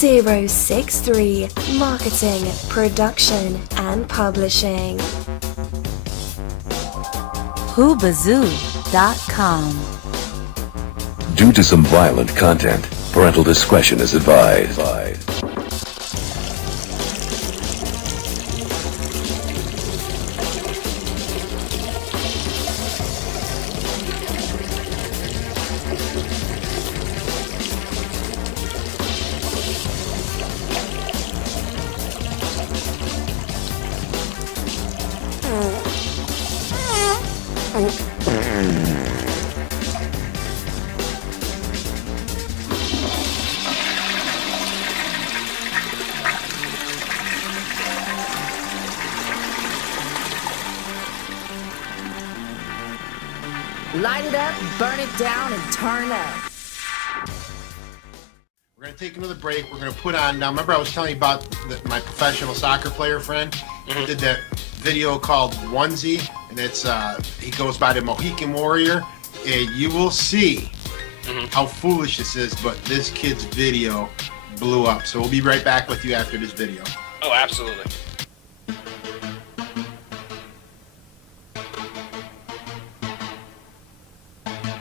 063 Marketing, Production and Publishing. Whobazoo.com. Due to some violent content, parental discretion is advised. Light it up, burn it down, and turn up. We're going to take another break. We're going to put on, now remember I was telling you about my professional soccer player friend? Mm-hmm. Did that video called Onesie, and it's he goes by the Mohican Warrior, and you will see how foolish this is, but this kid's video blew up. So we'll be right back with you after this video. Oh, absolutely.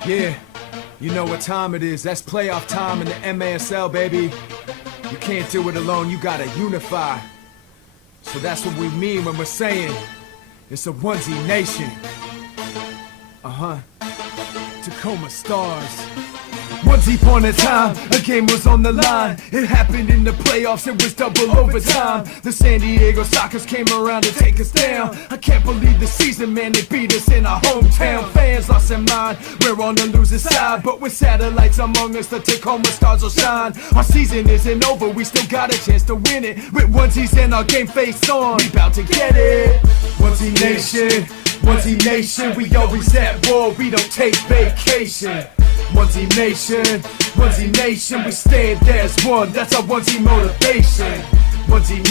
Yeah, you know what time it is. That's playoff time in the MASL, baby. You can't do it alone, you gotta unify. So that's what we mean when we're saying it's a onesie nation. Tacoma Stars. Once upon a time, a game was on the line. It happened in the playoffs, it was double overtime. The San Diego Sockers came around to take us down. I can't believe the season, man, they beat us in our hometown. Fans lost their mind, we're on the losing side. But with satellites among us, the Tacoma Stars will shine. Our season isn't over, we still got a chance to win it. With onesies and our game face on, we bout to get it. Onesie Nation, Onesie Nation, we always at war, we don't take vacation. Onesie Nation, we stand as one, that's our onesie motivation. Onesie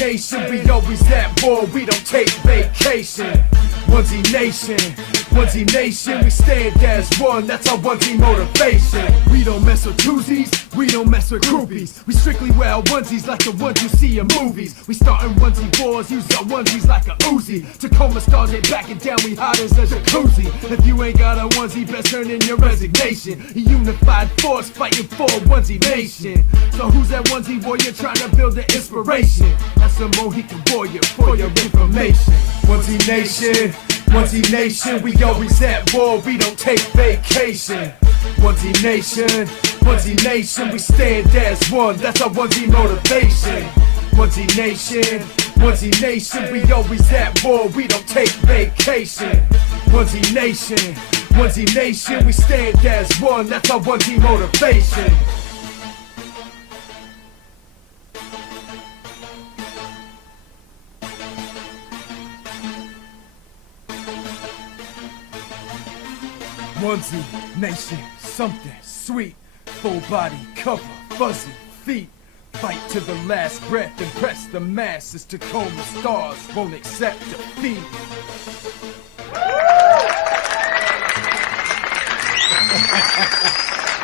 Nation, we always at war, we don't take vacation. Onesie Nation, we stand as one, that's our onesie motivation. We don't mess with twosies, we don't mess with groupies. We strictly wear our onesies like the ones you see in movies. We startin' onesie wars, use our onesies like a Uzi. Tacoma Stars ain't backing down, we hot as a jacuzzi. If you ain't got a onesie, best turn in your resignation. A unified force fighting for a onesie nation. So who's that onesie warrior trying to build an inspiration? That's a Mohican warrior for your information. Onesie Nation, we always at war, we don't take vacation. Onesie Nation, we stand as one, that's our onesie motivation. Onesie Nation, we always at war, we don't take vacation. Onesie Nation, we stand as one, that's our onesie motivation. Onesie Nation, something sweet, full body cover, fuzzy feet. Fight to the last breath, impress the masses. Tacoma Stars won't accept defeat.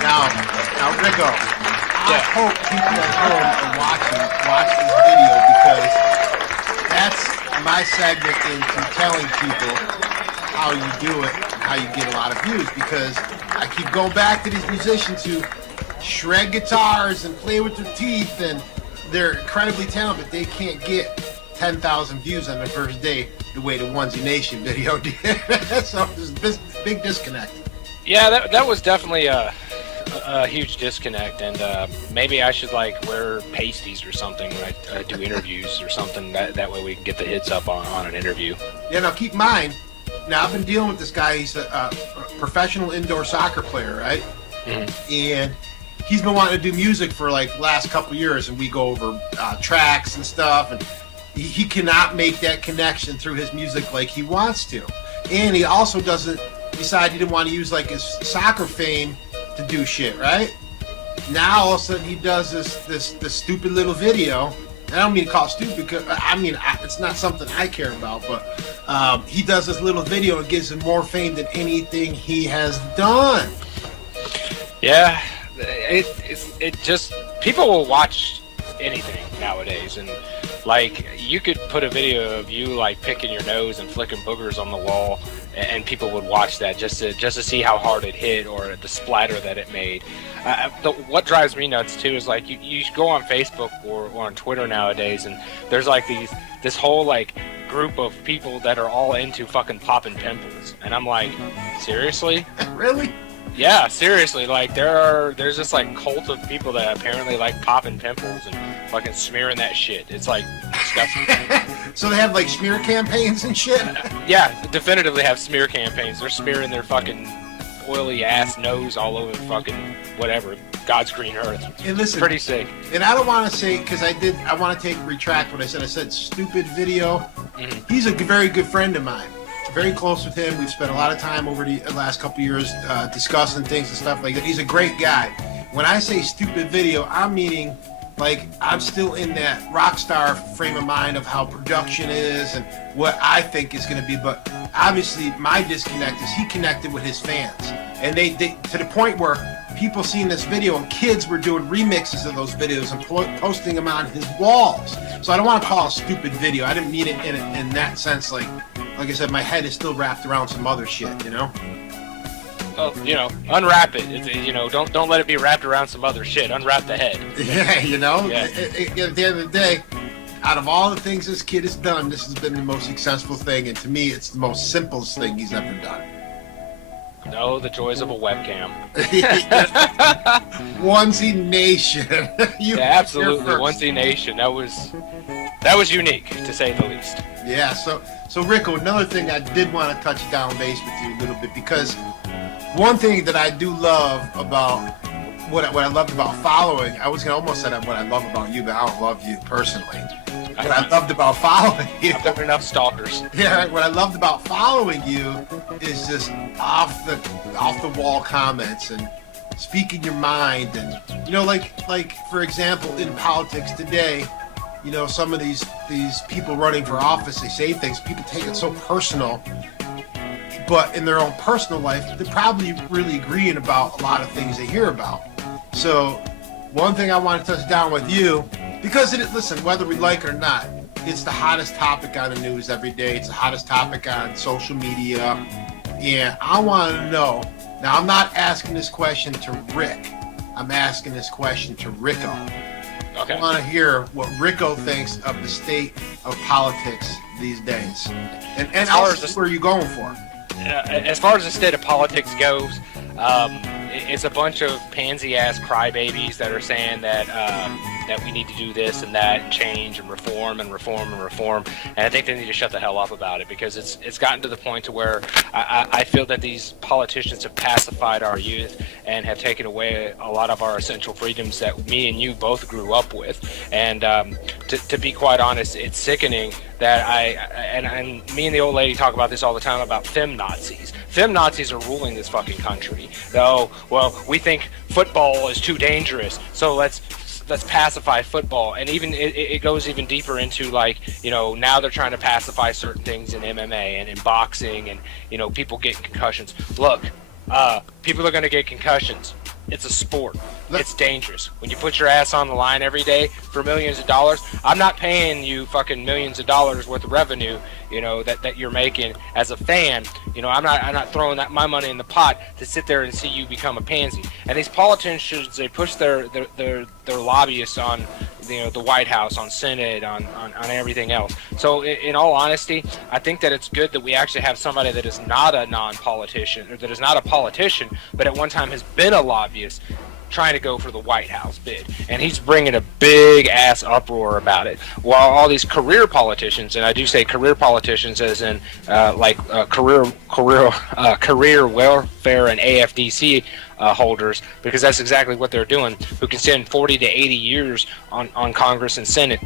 Now, Rick-O, I hope people at home are watch this video, because that's my segment into telling people how you do it, how you get a lot of views, because I keep going back to these musicians who shred guitars and play with their teeth, and they're incredibly talented, but they can't get 10,000 views on their first day the way the Onesie Nation video did. So there's this big disconnect. Yeah, that was definitely a huge disconnect, and maybe I should wear pasties or something when I do interviews or something. That way we can get the hits up on an interview. Yeah, now keep in mind, now I've been dealing with this guy. He's a professional indoor soccer player, right? Mm-hmm. And he's been wanting to do music for the last couple years, and we go over tracks and stuff, and he cannot make that connection through his music like he wants to. And he also doesn't decide he didn't want to use his soccer fame to do shit, right? Now all of a sudden he does this stupid little video. And I don't mean to call it stupid, because it's not something I care about, but he does this little video and gives him more fame than anything he has done. Yeah, it just people will watch anything nowadays, and like you could put a video of you like picking your nose and flicking boogers on the wall, and people would watch that just to see how hard it hit or the splatter that it made. What drives me nuts too is like you go on Facebook or on Twitter nowadays, and there's like this whole like group of people that are all into fucking popping pimples, and I'm like, seriously? Really? Yeah, seriously. Like there's this like cult of people that apparently like popping pimples and fucking smearing that shit. It's like disgusting. So they have like smear campaigns and shit? Yeah, definitively have smear campaigns. They're smearing their fucking oily ass nose all over fucking whatever, God's green earth. And listen, pretty sick. And I don't want to say, because I want to retract what I said. I said stupid video. Mm-hmm. He's a very good friend of mine. Very close with him. We've spent a lot of time over the last couple years discussing things and stuff like that. He's a great guy. When I say stupid video, I'm meaning like I'm still in that rock star frame of mind of how production is and what I think is going to be. But obviously my disconnect is he connected with his fans. And they to the point where people seeing this video and kids were doing remixes of those videos and posting them on his walls. So I don't want to call it a stupid video. I didn't mean it in that sense. Like I said, my head is still wrapped around some other shit, you know? Well, you know, unwrap it. You know, don't let it be wrapped around some other shit. Unwrap the head. Yeah, you know? Yeah. At the end of the day, out of all the things this kid has done, this has been the most successful thing, and to me, it's the most simplest thing he's ever done. No, the joys of a webcam. Onesie Nation. Yeah, absolutely. Onesie Nation. That was unique, to say the least. Yeah, so Rick-O, another thing I did want to touch down base with you a little bit, because one thing that I do love about what I loved about following, I was gonna almost say what I love about you, but I don't love you personally. What I loved about following you, I've got enough stalkers. Yeah, what I loved about following you is just off the wall comments and speaking your mind, and you know, like for example, in politics today, you know, some of these people running for office, they say things, people take it so personal, but in their own personal life, they're probably really agreeing about a lot of things they hear about. So one thing I want to touch down with you, because listen, whether we like it or not, it's the hottest topic on the news every day. It's the hottest topic on social media. And I want to know, now I'm not asking this question to Rick, I'm asking this question to Rick-O. Okay. I want to hear what Rick-O thinks of the state of politics these days. And also, where are you going for? As far as the state of politics goes, it's a bunch of pansy-ass crybabies that are saying that we need to do this and that and change and reform and reform and reform. And I think they need to shut the hell up about it, because it's gotten to the point to where I feel that these politicians have pacified our youth and have taken away a lot of our essential freedoms that me and you both grew up with. And to be quite honest, it's sickening that and me and the old lady talk about this all the time about fem-Nazis. Fem-Nazis are ruling this fucking country. Oh, well, we think football is too dangerous, so let's pacify football. And even it goes even deeper into, like, you know, now they're trying to pacify certain things in MMA and in boxing, and, you know, people getting concussions. Look, people are going to get concussions. It's a sport. It's dangerous. When you put your ass on the line every day for millions of dollars, I'm not paying you fucking millions of dollars worth of revenue, you know, that you're making as a fan. You know, I'm not throwing my money in the pot to sit there and see you become a pansy. And these politicians, they push their lobbyists on, you know, the White House, on Senate, on everything else. So in all honesty, I think that it's good that we actually have somebody that is not a non-politician, or that is not a politician, but at one time has been a lobbyist, trying to go for the White House bid, and he's bringing a big ass uproar about it. While all these career politicians, and I do say career politicians as in career welfare and AFDC holders, because that's exactly what they're doing, who can spend 40 to 80 years on Congress and Senate,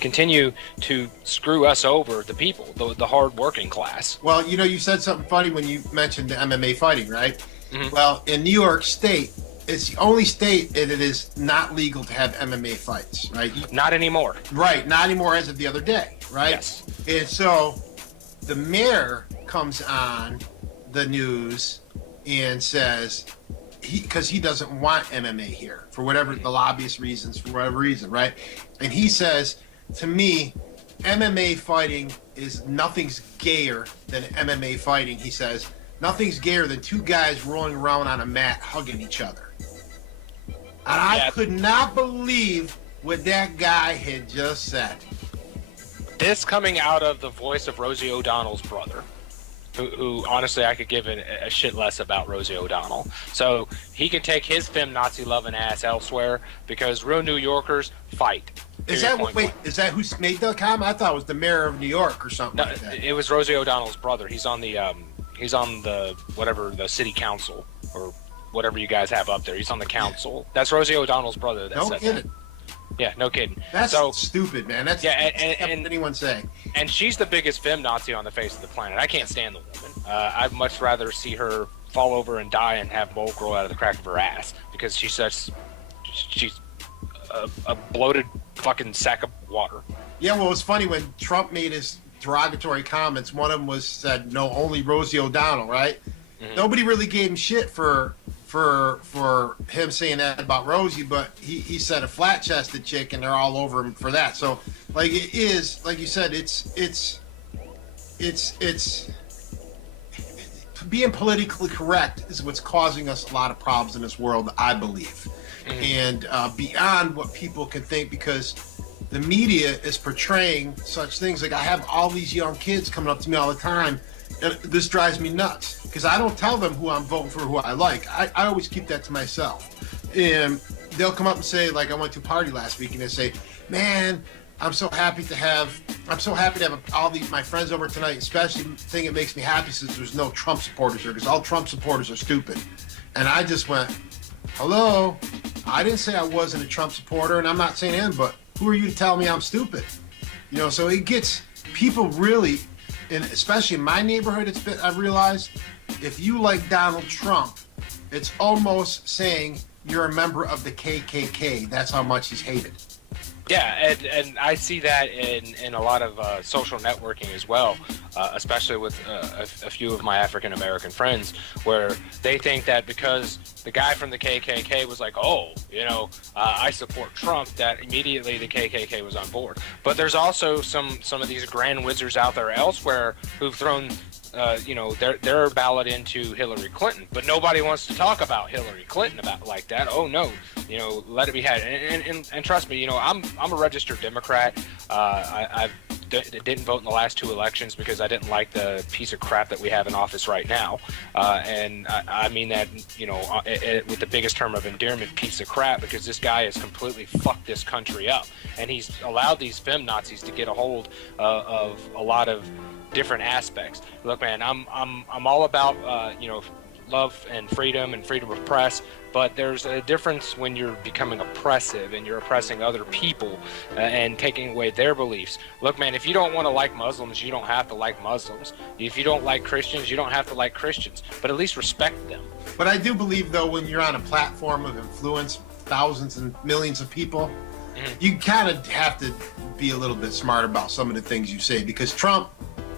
continue to screw us over, the people, the hard working class. Well, you know, you said something funny when you mentioned the MMA fighting, right? Mm-hmm. Well, in New York State, it's the only state that it is not legal to have MMA fights, right? Not anymore. Right, not anymore as of the other day, right? Yes. And so the mayor comes on the news and says, because he doesn't want MMA here for whatever the lobbyist reasons, for whatever reason, right? And he says to me, MMA fighting is nothing's gayer than MMA fighting. He says nothing's gayer than two guys rolling around on a mat hugging each other. And I could not believe what that guy had just said. This coming out of the voice of Rosie O'Donnell's brother, who honestly I could give a shit less about Rosie O'Donnell. So he can take his feminazi loving ass elsewhere because real New Yorkers fight. Is that who made the comment? I thought it was the mayor of New York or something like that. It was Rosie O'Donnell's brother. He's on the whatever, the city council or whatever you guys have up there. He's on the council. That's Rosie O'Donnell's brother that said that. Yeah, no kidding. That's stupid, man. That's and anyone saying. And she's the biggest feminazi on the face of the planet. I can't stand the woman. I'd much rather see her fall over and die and have mold grow out of the crack of her ass because she's a bloated fucking sack of water. Yeah, well, it was funny when Trump made his derogatory comments. One of them said, "No, only Rosie O'Donnell," right? Mm-hmm. Nobody really gave him shit for him saying that about Rosie, but he said a flat-chested chick, and they're all over him for that. So, like, it is, like you said, it's being politically correct is what's causing us a lot of problems in this world, I believe. Mm-hmm. And beyond what people can think, because the media is portraying such things. Like, I have all these young kids coming up to me all the time, and this drives me nuts because I don't tell them who I'm voting for, who I like. I always keep that to myself. And they'll come up and say, like, I went to a party last week, and they say, "Man, I'm so happy to have all my friends over tonight. Especially the thing that makes me happy since there's no Trump supporters here, because all Trump supporters are stupid." And I just went, "Hello, I didn't say I wasn't a Trump supporter, and I'm not saying anything, but who are you to tell me I'm stupid?" You know, so it gets people really, and especially in my neighborhood, I've realized, if you like Donald Trump, it's almost saying you're a member of the KKK. That's how much he's hated. Yeah, and I see that in a lot of social networking as well, especially with a few of my African American friends, where they think that because the guy from the KKK was like, "Oh, I support Trump," that immediately the KKK was on board. But there's also some of these grand wizards out there elsewhere who've thrown their ballot into Hillary Clinton, but nobody wants to talk about Hillary Clinton like that. Oh no, let it be had. And trust me, I'm a registered Democrat. I didn't vote in the last two elections because I didn't like the piece of crap that we have in office right now. And I mean that, with the biggest term of endearment, piece of crap, because this guy has completely fucked this country up, and he's allowed these feminazis to get a hold of a lot of different aspects. Look, man, I'm all about love and freedom of press, but there's a difference when you're becoming oppressive and you're oppressing other people and taking away their beliefs. Look, man, if you don't want to like Muslims, you don't have to like Muslims. If you don't like Christians, you don't have to like Christians, but at least respect them. But I do believe, though, when you're on a platform of influence, thousands and millions of people, you kind of have to be a little bit smart about some of the things you say, because Trump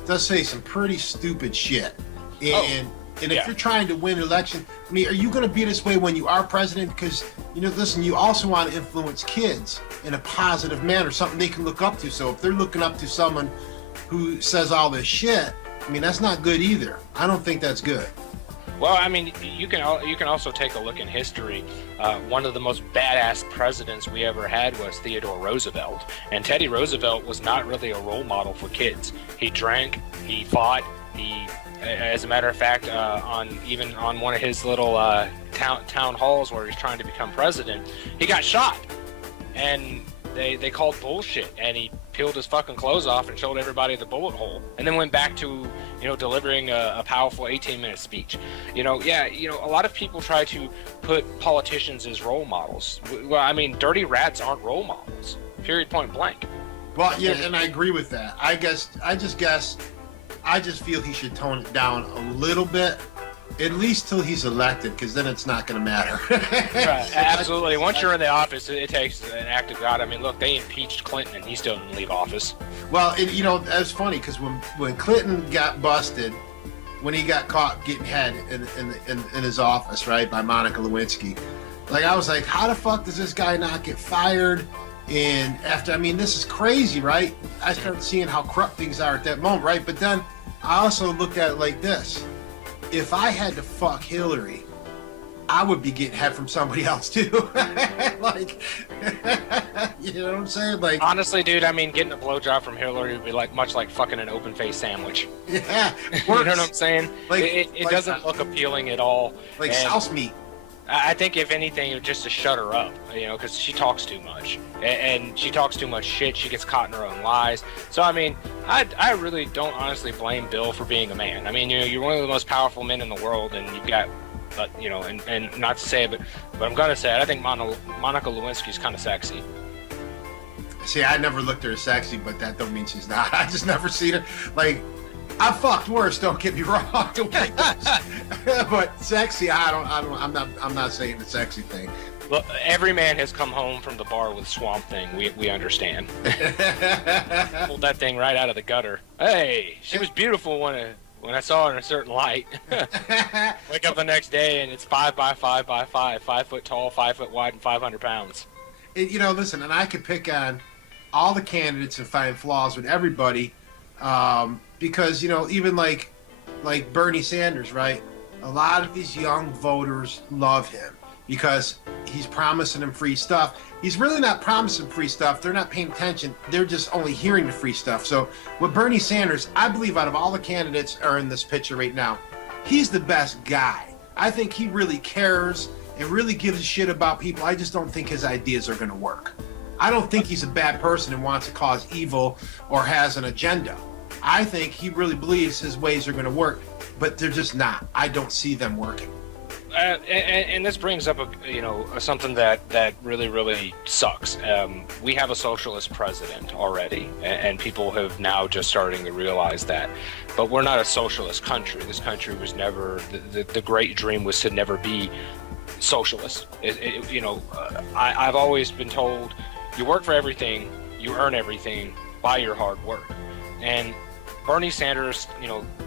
does say some pretty stupid shit. And if you're trying to win an election, I mean, are you going to be this way when you are president? Because, listen, you also want to influence kids in a positive manner, something they can look up to. So if they're looking up to someone who says all this shit, I mean, that's not good either. I don't think that's good. Well, I mean, you can also take a look in history. One of the most badass presidents we ever had was Theodore Roosevelt. And Teddy Roosevelt was not really a role model for kids. He drank, he fought, as a matter of fact, on one of his little town halls where he's trying to become president, he got shot. And they called bullshit, and he peeled his fucking clothes off and showed everybody the bullet hole, and then went back to delivering a powerful 18-minute speech. A lot of people try to put politicians as role models. Well, I mean, dirty rats aren't role models, period, point blank. Well, yeah, and I agree with that. I just feel he should tone it down a little bit, at least till he's elected, because then it's not going to matter. Right, absolutely. Once you're in the office, it takes an act of God. I mean, look, they impeached Clinton, and he still didn't leave office. Well, that's funny, because when Clinton got busted, when he got caught getting head in his office, right, by Monica Lewinsky. Like, I was like, how the fuck does this guy not get fired? And after, I mean, this is crazy, right? I started seeing how corrupt things are at that moment, right? But then I also looked at it like this. If I had to fuck Hillary, I would be getting head from somebody else too. Like, you know what I'm saying? Like, honestly, dude, I mean, getting a blowjob from Hillary would be like much like fucking an open-faced sandwich. Yeah, you know what I'm saying? Like, it doesn't look appealing at all. Like sauce meat. I think if anything, just to shut her up, you know, because she talks too much, and she talks too much shit. She gets caught in her own lies. So I mean, I really don't honestly blame Bill for being a man. I mean, you know, you're one of the most powerful men in the world, and you've got. But you know, and not to say it, but I'm gonna say it. I think Monica Lewinsky's kind of sexy. See, I never looked at her as sexy, but that don't mean she's not. I just never seen her. Like, I fucked worse. Don't get me wrong. But sexy, I'm not saying the sexy thing. Look, every man has come home from the bar with Swamp Thing. We understand. Pulled that thing right out of the gutter. Hey, she was beautiful when I saw her in a certain light. Wake up the next day and it's 5 by 5 by 5, 5 foot tall, 5 foot wide, and 500 pounds. You know, listen, and I could pick on all the candidates and find flaws with everybody, because, you know, even like Bernie Sanders, right? A lot of these young voters love him because he's promising them free stuff. He's really not promising free stuff. They're not paying attention. They're just only hearing the free stuff. So with Bernie Sanders, I believe out of all the candidates are in this picture right now, he's the best guy. I think he really cares and really gives a shit about people. I just don't think his ideas are going to work. I don't think he's a bad person and wants to cause evil or has an agenda. I think he really believes his ways are going to work, but they're just not. I don't see them working. And this brings up something that really sucks. We have a socialist president already, and people have now just starting to realize that. But we're not a socialist country. This country was never the great dream was to never be socialist. I've always been told, you work for everything, you earn everything by your hard work, and Bernie Sanders,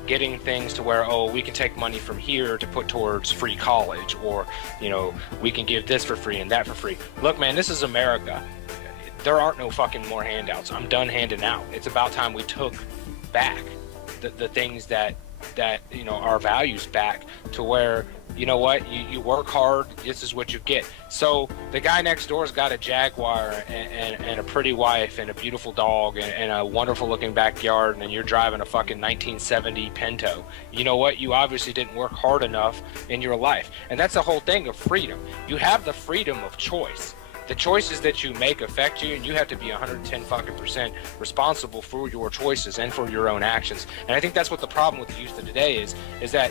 getting things to where, we can take money from here to put towards free college, or, we can give this for free and that for free. Look, man, this is America. There aren't no fucking more handouts. I'm done handing out. It's about time we took back the things that our values back to where, you know what, you work hard, this is what you get. So the guy next door's got a Jaguar and a pretty wife and a beautiful dog and a wonderful looking backyard, and you're driving a fucking 1970 Pinto. You know what, you obviously didn't work hard enough in your life. And that's the whole thing of freedom. You have the freedom of choice. The choices that you make affect you, and you have to be 110% responsible for your choices and for your own actions. And I think that's what the problem with the youth of today is that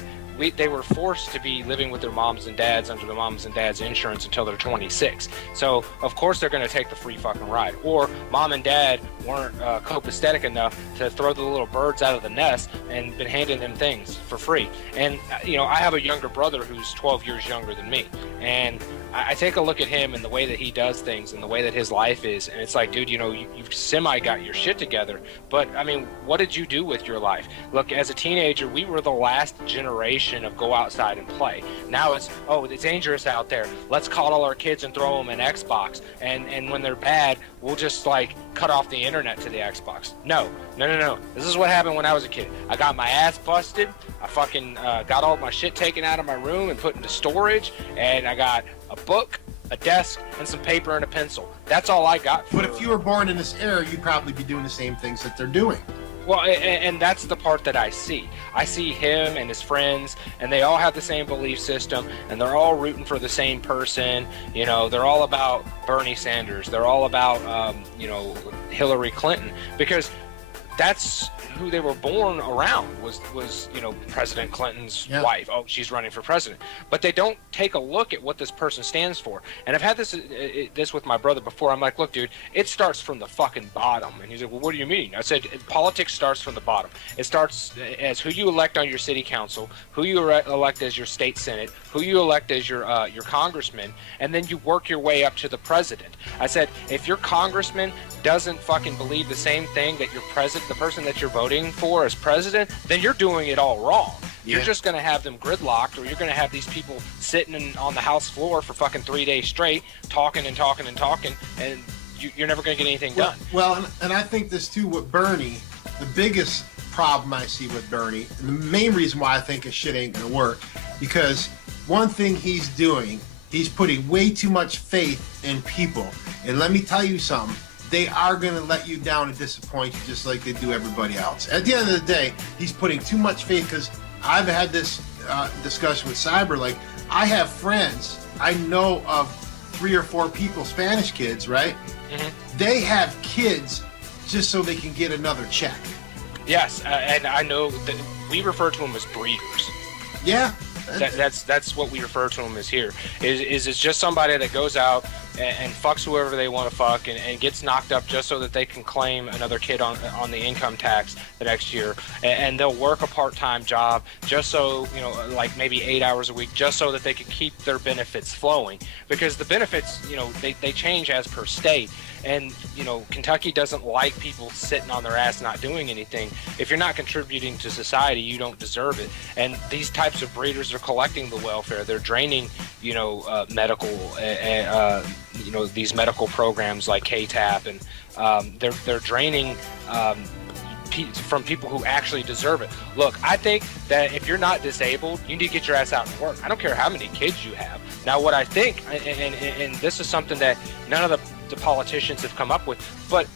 they were forced to be living with their moms and dads under their moms and dads insurance until they're 26. So of course they're going to take the free fucking ride. Or mom and dad weren't copacetic enough to throw the little birds out of the nest and been handing them things for free. And I have a younger brother who's 12 years younger than me, and I take a look at him and the way that he does things and the way that his life is, and it's like, dude, you've semi got your shit together, but I mean, what did you do with your life? Look, as a teenager, we were the last generation of go outside and play. Now it's dangerous out there. Let's coddle our kids and throw them an Xbox, and when they're bad, we'll just like cut off the internet to the Xbox. No. This is what happened when I was a kid. I got my ass busted. I fucking got all my shit taken out of my room and put into storage, and I got a book, a desk, and some paper and a pencil. That's all I got. But if you were born in this era, you'd probably be doing the same things that they're doing. Well, and that's the part that I see. I see him and his friends, and they all have the same belief system, and they're all rooting for the same person. They're all about Bernie Sanders. They're all about, Hillary Clinton, because that's who they were born around was President Clinton's wife. Oh, she's running for president. But they don't take a look at what this person stands for. And I've had this with my brother before. I'm like, look, dude, it starts from the fucking bottom. And he's like, well, what do you mean? I said, politics starts from the bottom. It starts as who you elect on your city council, who you elect as your state senate, who you elect as your congressman, and then you work your way up to the president. I said, if your congressman doesn't fucking believe the same thing that your the person that you're voting for as president, then you're doing it all wrong. You're just going to have them gridlocked, or you're going to have these people sitting on the House floor for fucking 3 days straight, talking and talking and talking, and you're never going to get anything done. Well, and I think this too with Bernie, the biggest problem I see with Bernie, and the main reason why I think his shit ain't going to work, because one thing he's doing, he's putting way too much faith in people. And let me tell you something, they are going to let you down and disappoint you just like they do everybody else. At the end of the day, he's putting too much faith, because I've had this discussion with Cyber. Like, I have friends, I know of 3 or 4 people, Spanish kids, right? Mm-hmm. They have kids just so they can get another check. Yes, and I know that we refer to them as breeders. Yeah. That's what we refer to them as here. Is it's just somebody that goes out and fucks whoever they want to fuck and gets knocked up just so that they can claim another kid on the income tax the next year, and they'll work a part-time job just so, you know, like maybe 8 hours a week, just so that they can keep their benefits flowing, because the benefits, you know, they change as per state. And, you know, Kentucky doesn't like people sitting on their ass not doing anything. If you're not contributing to society, you don't deserve it. And these types of breeders are collecting the welfare. They're draining, you know, medical, you know, these medical programs like KTAP, and they're draining from people who actually deserve it. Look, I think that if you're not disabled, you need to get your ass out and work. I don't care how many kids you have. Now, what I think, and this is something that none of the politicians have come up with, but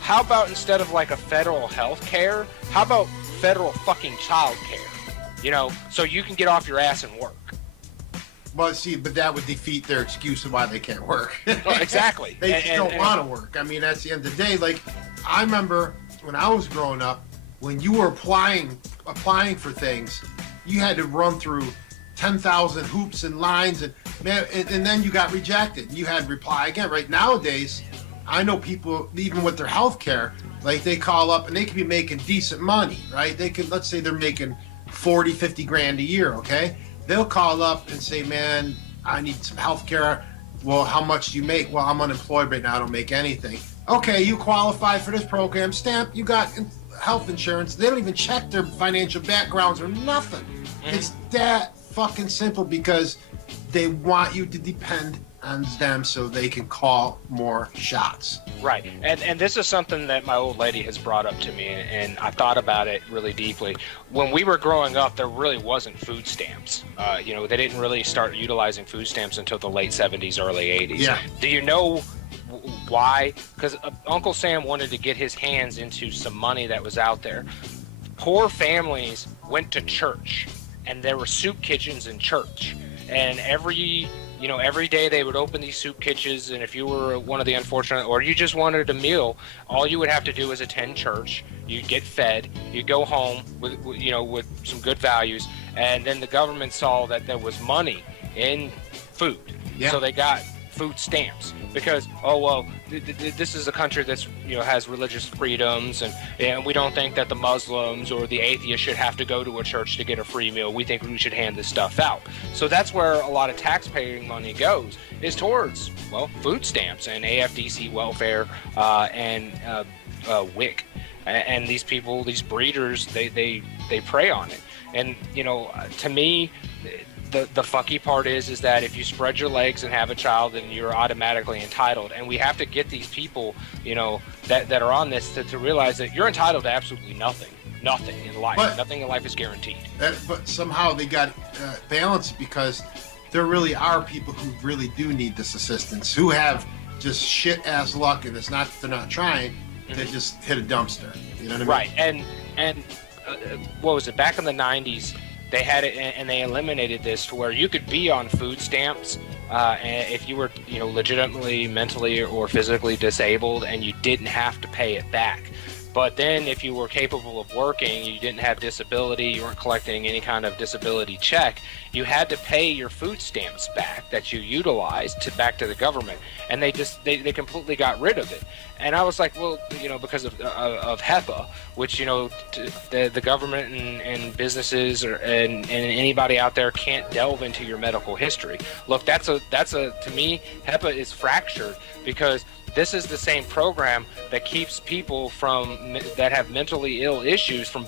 how about instead of like a federal health care, how about federal fucking child care? You know, so you can get off your ass and work. Well, see, but that would defeat their excuse of why they can't work. Well, exactly. They just don't want to work. I mean, that's the end of the day. Like, I remember when I was growing up, when you were applying for things, you had to run through 10,000 hoops and lines, and man, and then you got rejected. You had to reply again. Right nowadays, I know people, even with their health care, like they call up and they could be making decent money, right? They could, let's say they're making 40, 50 grand a year, okay? They'll call up and say, man, I need some health care. Well, how much do you make? Well, I'm unemployed right now. I don't make anything. Okay, you qualify for this program. Stamp, you got health insurance. They don't even check their financial backgrounds or nothing. It's that fucking simple, because they want you to depend on them so they can call more shots. Right, and this is something that my old lady has brought up to me, and I thought about it really deeply. When we were growing up, there really wasn't food stamps. You know, they didn't really start utilizing food stamps until the late 70s, early 80s. Yeah. Do you know why? Because Uncle Sam wanted to get his hands into some money that was out there. Poor families went to church, and there were soup kitchens in church, and every day they would open these soup kitchens, and if you were one of the unfortunate, or you just wanted a meal, all you would have to do is attend church. You'd get fed, you'd go home with some good values, and then the government saw that there was money in food. Yeah. So they got food stamps, because this is a country that's, you know, has religious freedoms, and we don't think that the Muslims or the atheists should have to go to a church to get a free meal. We think we should hand this stuff out. So that's where a lot of taxpaying money goes, is towards, well, food stamps and AFDC welfare and WIC. And these people, these breeders, they prey on it. And, you know, to me, the fucky part is that if you spread your legs and have a child, then you're automatically entitled. And we have to get these people, you know, that are on this to realize that you're entitled to absolutely nothing in life. Nothing in life is guaranteed. But somehow they got balanced, because there really are people who really do need this assistance, who have just shit ass luck, and it's not that they're not trying, they just hit a dumpster. You know what I mean? Right. And what was it, back in the 90s, they had it, and they eliminated this to where you could be on food stamps if you were, you know, legitimately mentally or physically disabled, and you didn't have to pay it back. But then if you were capable of working, you didn't have disability, you weren't collecting any kind of disability check, you had to pay your food stamps back that you utilized back to the government. And they completely got rid of it. And I was like, well, you know, because of HEPA, which, you know, the government and businesses and anybody out there can't delve into your medical history. Look, that's a to me, HEPA is fractured, because this is the same program that keeps people that have mentally ill issues from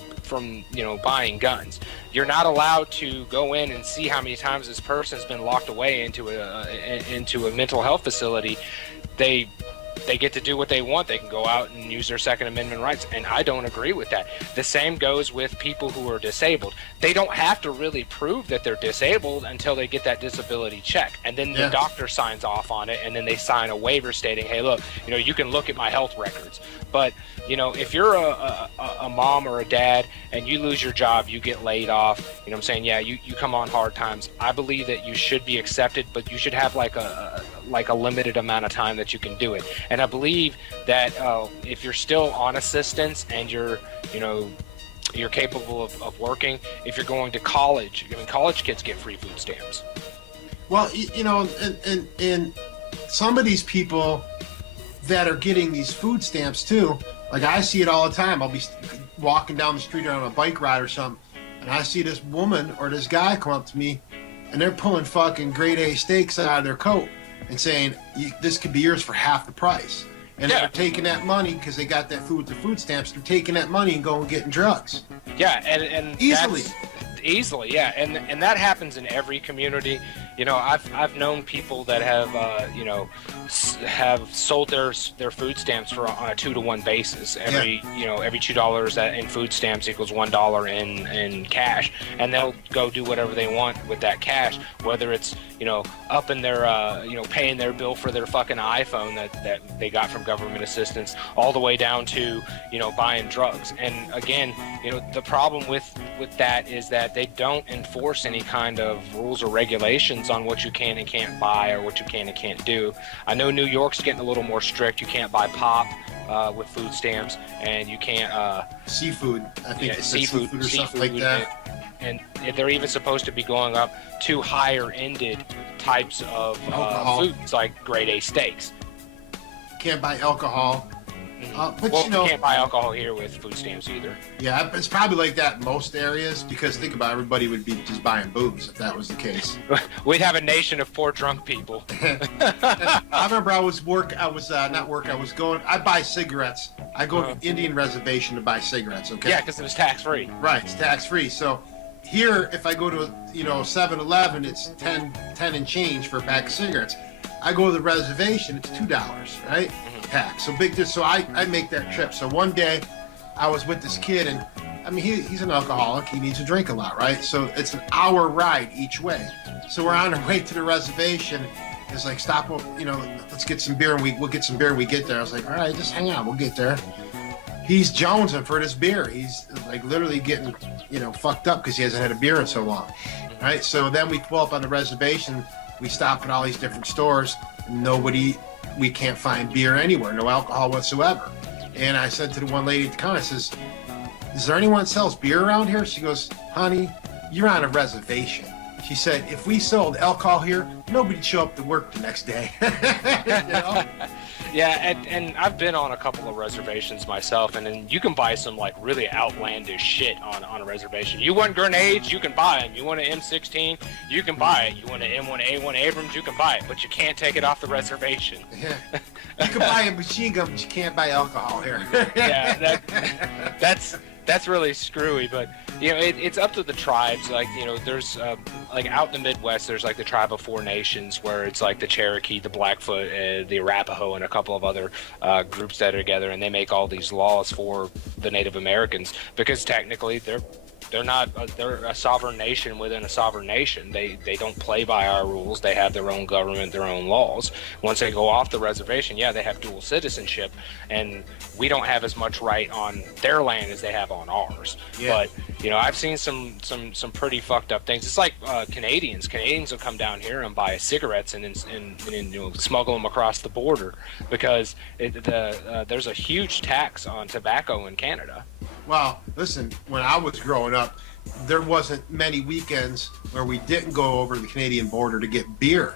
buying guns. You're not allowed to go in and see how many times this person's been locked away into a mental health facility. They get to do what they want. They can go out and use their Second Amendment rights, and I don't agree with that. The same goes with people who are disabled. They don't have to really prove that they're disabled until they get that disability check, and then the doctor signs off on it, and then they sign a waiver stating, hey, look, you can look at my health records. But if you're a mom or a dad and you lose your job, you get laid off, you know what I'm saying? Yeah, you come on hard times. I believe that you should be accepted, but you should have like a limited amount of time that you can do it. And I believe that if you're still on assistance and you're capable of working, if you're going to college, college kids get free food stamps. Well, and some of these people that are getting these food stamps too, like I see it all the time. I'll be walking down the street or on a bike ride or something, and I see this woman or this guy come up to me, and they're pulling fucking grade A steaks out of their coat and saying, this could be yours for half the price. And they're taking that money because they got that food with the food stamps. They're taking that money and going and getting drugs. Yeah, and easily, yeah, and that happens in every community. I've known people that have sold their food stamps on a 2-to-1 basis. Every $2 in food stamps equals $1 in cash, and they'll go do whatever they want with that cash, whether it's up in their paying their bill for their fucking iPhone that they got from government assistance, all the way down to buying drugs. And again, the problem with that is that they don't enforce any kind of rules or regulations on what you can and can't buy or what you can and can't do. I know New York's getting a little more strict. You can't buy pop with food stamps, and you can't seafood. I think seafood or something like that. And they're even supposed to be going up to higher-ended types of foods, like grade A steaks. Can't buy alcohol. But you can't buy alcohol here with food stamps either. Yeah, it's probably like that in most areas, because think about it, everybody would be just buying booze if that was the case. We'd have a nation of poor drunk people. I remember I buy cigarettes. I go to Indian reservation to buy cigarettes, okay? Yeah, because it was tax-free. Right, it's tax-free. So here, if I go to 7-Eleven, it's 10 and change for a pack of cigarettes. I go to the reservation, it's $2, right? Pack. So big. So I make that trip. So one day, I was with this kid, and he's an alcoholic. He needs to drink a lot, right? So it's an hour ride each way. So we're on our way to the reservation. It's like, stop, let's get some beer, and we'll get some beer when we get there. I was like, all right, just hang out, we'll get there. He's jonesing for this beer. He's like literally getting, fucked up because he hasn't had a beer in so long, right? So then we pull up on the reservation. We stop at all these different stores. We can't find beer anywhere, no alcohol whatsoever. And I said to the one lady at the counter, I says, is there anyone that sells beer around here? She goes, honey, you're on a reservation. She said, if we sold alcohol here, nobody'd show up to work the next day. Yeah, and I've been on a couple of reservations myself, and then you can buy some like really outlandish shit on a reservation. You want grenades, you can buy them. You want an M16, you can buy it. You want an M1A1 Abrams, you can buy it, but you can't take it off the reservation. Yeah. You can buy a machine gun, but you can't buy alcohol here. Yeah, that's really screwy, but it's up to the tribes. Like there's like out in the Midwest, there's like the Tribe of Four Nations, where it's like the Cherokee, the Blackfoot, the Arapaho, and a couple of other groups that are together, and they make all these laws for the Native Americans, because technically they're a sovereign nation within a sovereign nation. They don't play by our rules. They have their own government, their own laws. Once they go off the reservation, they have dual citizenship, and we don't have as much right on their land as they have on ours. Yeah. But I've seen some pretty fucked up things. It's like Canadians. Canadians will come down here and buy cigarettes and smuggle them across the border, because there's a huge tax on tobacco in Canada. Well, listen, when I was growing up, there wasn't many weekends where we didn't go over the Canadian border to get beer,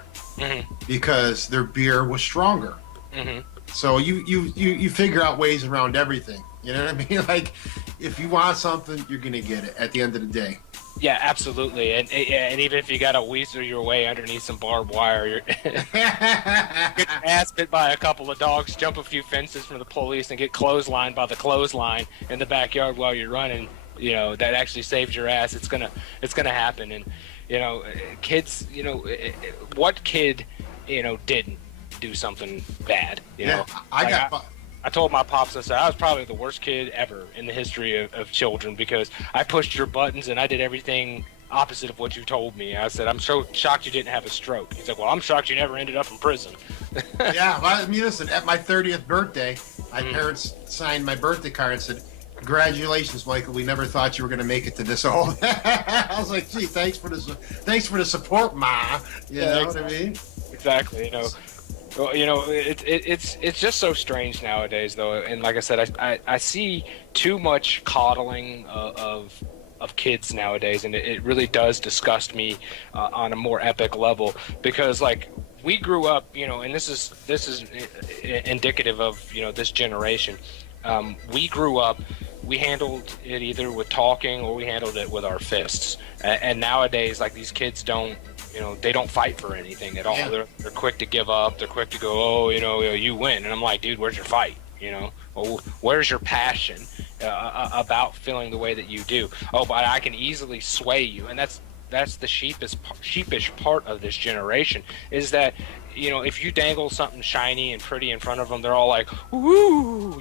because their beer was stronger. So you figure out ways around everything. You know what I mean? Like, if you want something, you're going to get it at the end of the day. Yeah, absolutely. And even if you got to weasel your way underneath some barbed wire, you're get your ass bit by a couple of dogs, jump a few fences from the police, and get clotheslined by the clothesline in the backyard while you're running, that actually saves your ass. It's gonna happen. And kids, what kid, didn't do something bad? I told my pops, I said, I was probably the worst kid ever in the history of children because I pushed your buttons and I did everything opposite of what you told me. I said, I'm so shocked you didn't have a stroke. He's like, well, I'm shocked you never ended up in prison. Yeah, well, listen, at my 30th birthday, my parents signed my birthday card and said, congratulations, Michael, we never thought you were going to make it to this old. I was like, gee, thanks for the support, Ma. You know what I mean? Exactly, Well, it's just so strange nowadays, though, and like I said, I see too much coddling of kids nowadays, and it really does disgust me on a more epic level because, like, we grew up, and this is indicative of this generation. We grew up. We handled it either with talking or we handled it with our fists, and nowadays, like, these kids don't. They don't fight for anything at all. Yeah. They're quick to give up. They're quick to go, you win. And I'm like, dude, where's your fight? Well, where's your passion about feeling the way that you do? Oh, but I can easily sway you. And that's the sheepish part of this generation is that, if you dangle something shiny and pretty in front of them, they're all like, woo,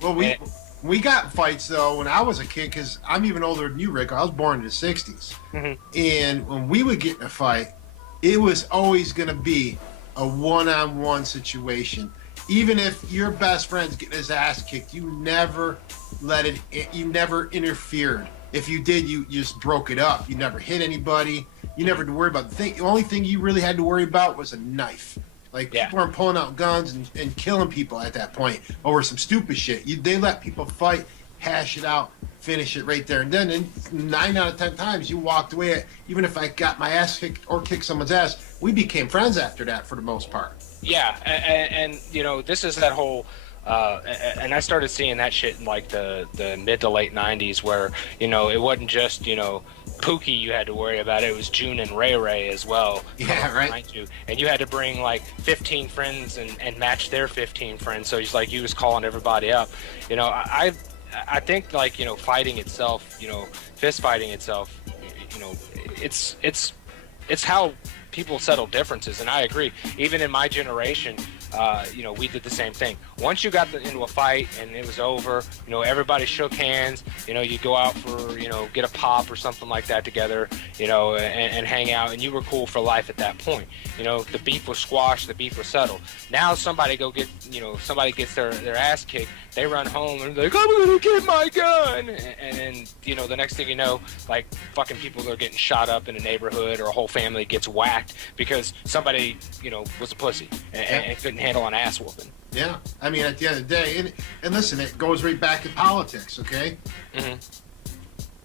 Well, we got fights, though, when I was a kid, because I'm even older than you, Rick. I was born in the 60s. Mm-hmm. And when we would get in a fight, it was always going to be a one-on-one situation. Even if your best friend's getting his ass kicked, you never interfered. If you did, you just broke it up. You never hit anybody. You never had to worry about the only thing you really had to worry about was a knife. Like, people weren't pulling out guns and killing people at that point over some stupid shit. They let people fight, hash it out, finish it right there. And then 9 out of 10 times you walked away. Even if I got my ass kicked or kicked someone's ass, we became friends after that for the most part. Yeah, and this is that whole... and I started seeing that shit in like the mid to late 90s where, it wasn't just, Pookie you had to worry about. It was June and Ray Ray as well. Yeah, right. You. And you had to bring like 15 friends and match their 15 friends. So he's like, you was calling everybody up. I think like, fighting itself, fist fighting itself, it's how people settle differences. And I agree. Even in my generation, we did the same thing. Once you got into a fight and it was over, everybody shook hands, you go out for, get a pop or something like that together, and hang out, and you were cool for life at that point. The beef was squashed, the beef was settled. Now somebody gets their ass kicked, they run home and they're like, I'm gonna get my gun, and then, the next thing you know, like, fucking people are getting shot up in a neighborhood, or a whole family gets whacked because somebody, was a pussy and couldn't handle an ass whooping. Yeah, I mean, at the end of the day, and listen, it goes right back to politics, okay? Mm-hmm.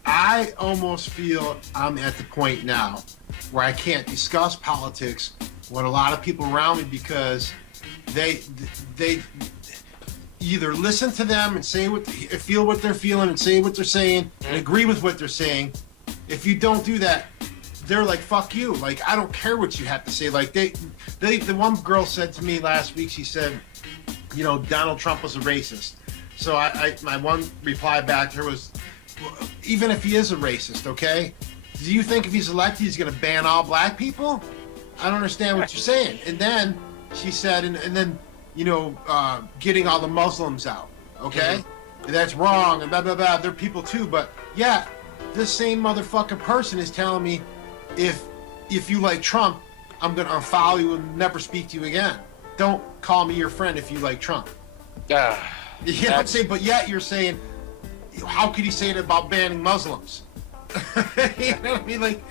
I almost feel I'm at the point now where I can't discuss politics with a lot of people around me because they either listen to them and feel what they're feeling and say what they're saying and agree with what they're saying. If you don't do that, they're like, fuck you. Like, I don't care what you have to say. Like, the one girl said to me last week, she said, Donald Trump was a racist. So my one reply back to her was, well, even if he is a racist, okay, do you think if he's elected, he's going to ban all black people? I don't understand what you're saying. And then she said, and then, getting all the Muslims out, okay? Mm-hmm. That's wrong, and blah, blah, blah. They're people too, but yeah, this same motherfucking person is telling me if you like Trump, I'm going to unfollow you and never speak to you again. Don't call me your friend if you like Trump. You know what I'm saying? But yet you're saying, how could he say it about banning Muslims? You know what I mean? Like,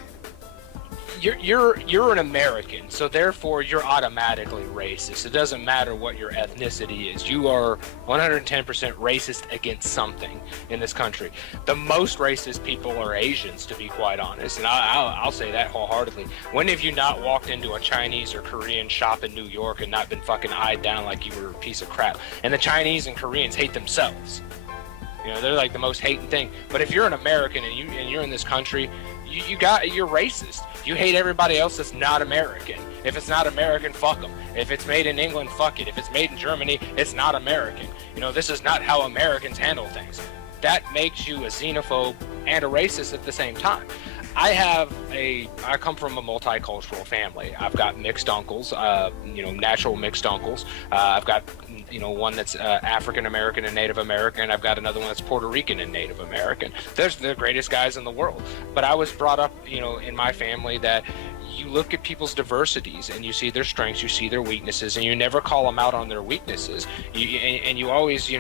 you're an American, so therefore you're automatically racist. It doesn't matter what your ethnicity is. You are 110% racist against something in this country. The most racist people are Asians, to be quite honest, and I'll say that wholeheartedly. When have you not walked into a Chinese or Korean shop in New York and not been fucking eyed down like you were a piece of crap? And the Chinese and Koreans hate themselves. You know, they're like the most hating thing. But if you're an American and you're in this country, you're racist. You hate everybody else that's not American. If it's not American, fuck them. If it's made in England, fuck it. If it's made in Germany, it's not American. You know, this is not how Americans handle things. That makes you a xenophobe and a racist at the same time. I come from a multicultural family. I've got mixed uncles, natural mixed uncles. I've got, one that's African American and Native American. I've got another one that's Puerto Rican and Native American. They're the greatest guys in the world. But I was brought up, in my family that you look at people's diversities and you see their strengths, you see their weaknesses, and you never call them out on their weaknesses. You always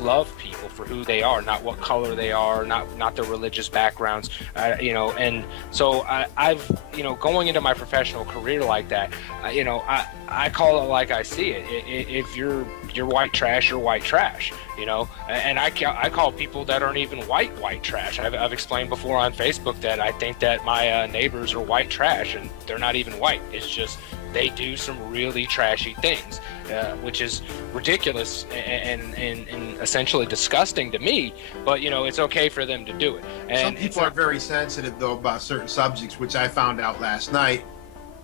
love people for who they are, not what color they are, not their religious backgrounds, and so I've going into my professional career like that, I call it like I see it. If you're white trash, you're white trash. And I call people that aren't even white trash. I've explained before on Facebook that I think that my neighbors are white trash, and they're not even white. It's just they do some really trashy things, which is ridiculous and essentially disgusting to me. But it's okay for them to do it. And some people are very sensitive though about certain subjects, which I found out last night.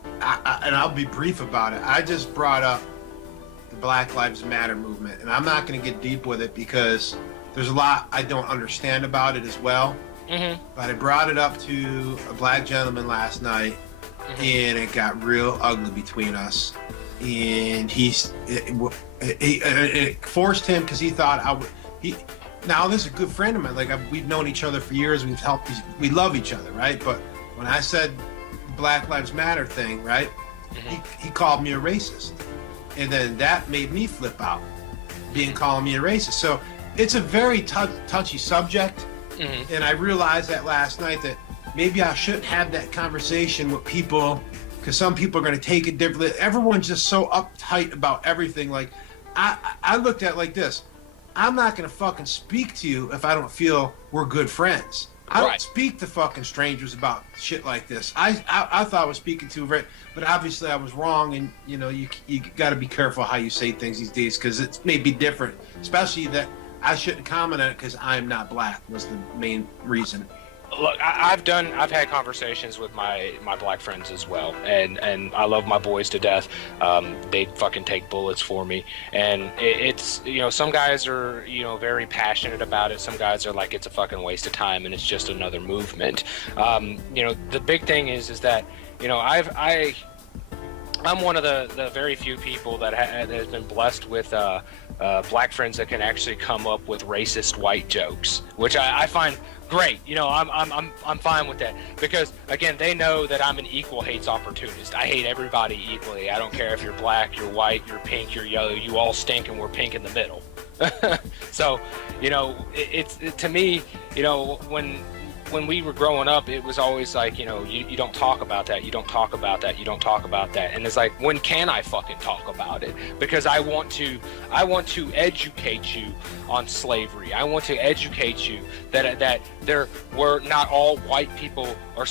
And I'll be brief about it. I just brought up the Black Lives Matter movement, and I'm not going to get deep with it because there's a lot I don't understand about it as well. Mm-hmm. But I brought it up to a black gentleman last night, and it got real ugly between us. And it forced him because he thought now this is a good friend of mine. Like we've known each other for years. We've helped. We love each other, right? But when I said Black Lives Matter thing, right? He called me a racist. And then that made me flip out, calling me a racist. So it's a very touchy subject. And I realized that last night that maybe I shouldn't have that conversation with people because some people are going to take it differently. Everyone's just so uptight about everything. Like I looked at it like this. I'm not going to fucking speak to you if I don't feel we're good friends. I don't speak to fucking strangers about shit like this. I thought I was speaking to, but obviously I was wrong. And you got to be careful how you say things these days because it may be different. Especially that I shouldn't comment on it because I am not black was the main reason. Look, I've had conversations with my black friends as well, and I love my boys to death. They fucking take bullets for me, and it's some guys are very passionate about it. Some guys are like it's a fucking waste of time and it's just another movement. The big thing is that I'm one of the very few people that has been blessed with black friends that can actually come up with racist white jokes, which I find great. I'm fine with that because again, they know that I'm an equal hates opportunist. I hate everybody equally. I don't care if you're black, you're white, you're pink, you're yellow. You all stink, and we're pink in the middle. So, it's to me, when we were growing up, it was always like, you don't talk about that. You don't talk about that. You don't talk about that. And it's like, when can I fucking talk about it? Because I want to educate you on slavery. I want to educate you that there were not all white people or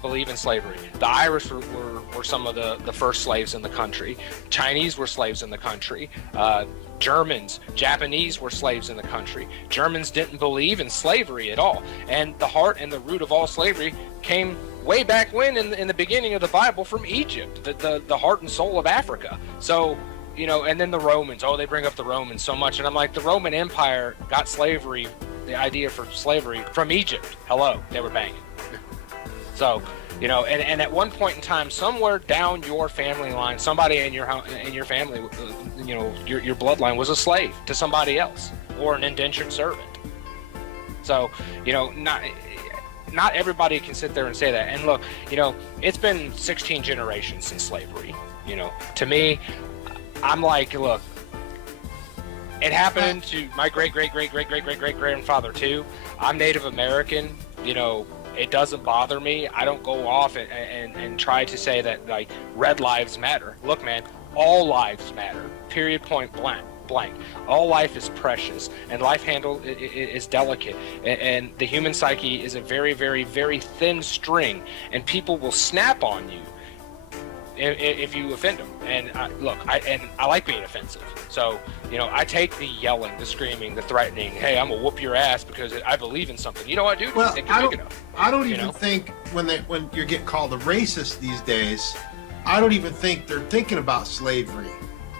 believe in slavery. The Irish were some of the first slaves in the country. Chinese were slaves in the country. Germans, Japanese were slaves in the country. Germans didn't believe in slavery at all. And the heart and the root of all slavery came way back when in the beginning of the Bible from Egypt, the heart and soul of Africa. So, and then the Romans, they bring up the Romans so much. And I'm like, the Roman Empire got slavery, the idea for slavery from Egypt. Hello, they were banging. So, and at one point in time, somewhere down your family line, somebody in your family, your bloodline was a slave to somebody else or an indentured servant. So, not everybody can sit there and say that. And look, it's been 16 generations since slavery. To me, I'm like, look, it happened to my great-great-great-great-great-great-great-grandfather too. I'm Native American, It doesn't bother me. I don't go off and try to say that like red lives matter. Look, man, all lives matter. Period. Point blank. All life is precious, and life is delicate. And the human psyche is a very, very, very thin string, and people will snap on you if you offend them. And I like being offensive. So, I take the yelling, the screaming, the threatening. Hey, I'm gonna whoop your ass because I believe in something. You know what, dude? Well, I don't You even know? think when you're getting called a racist these days, I don't even think they're thinking about slavery.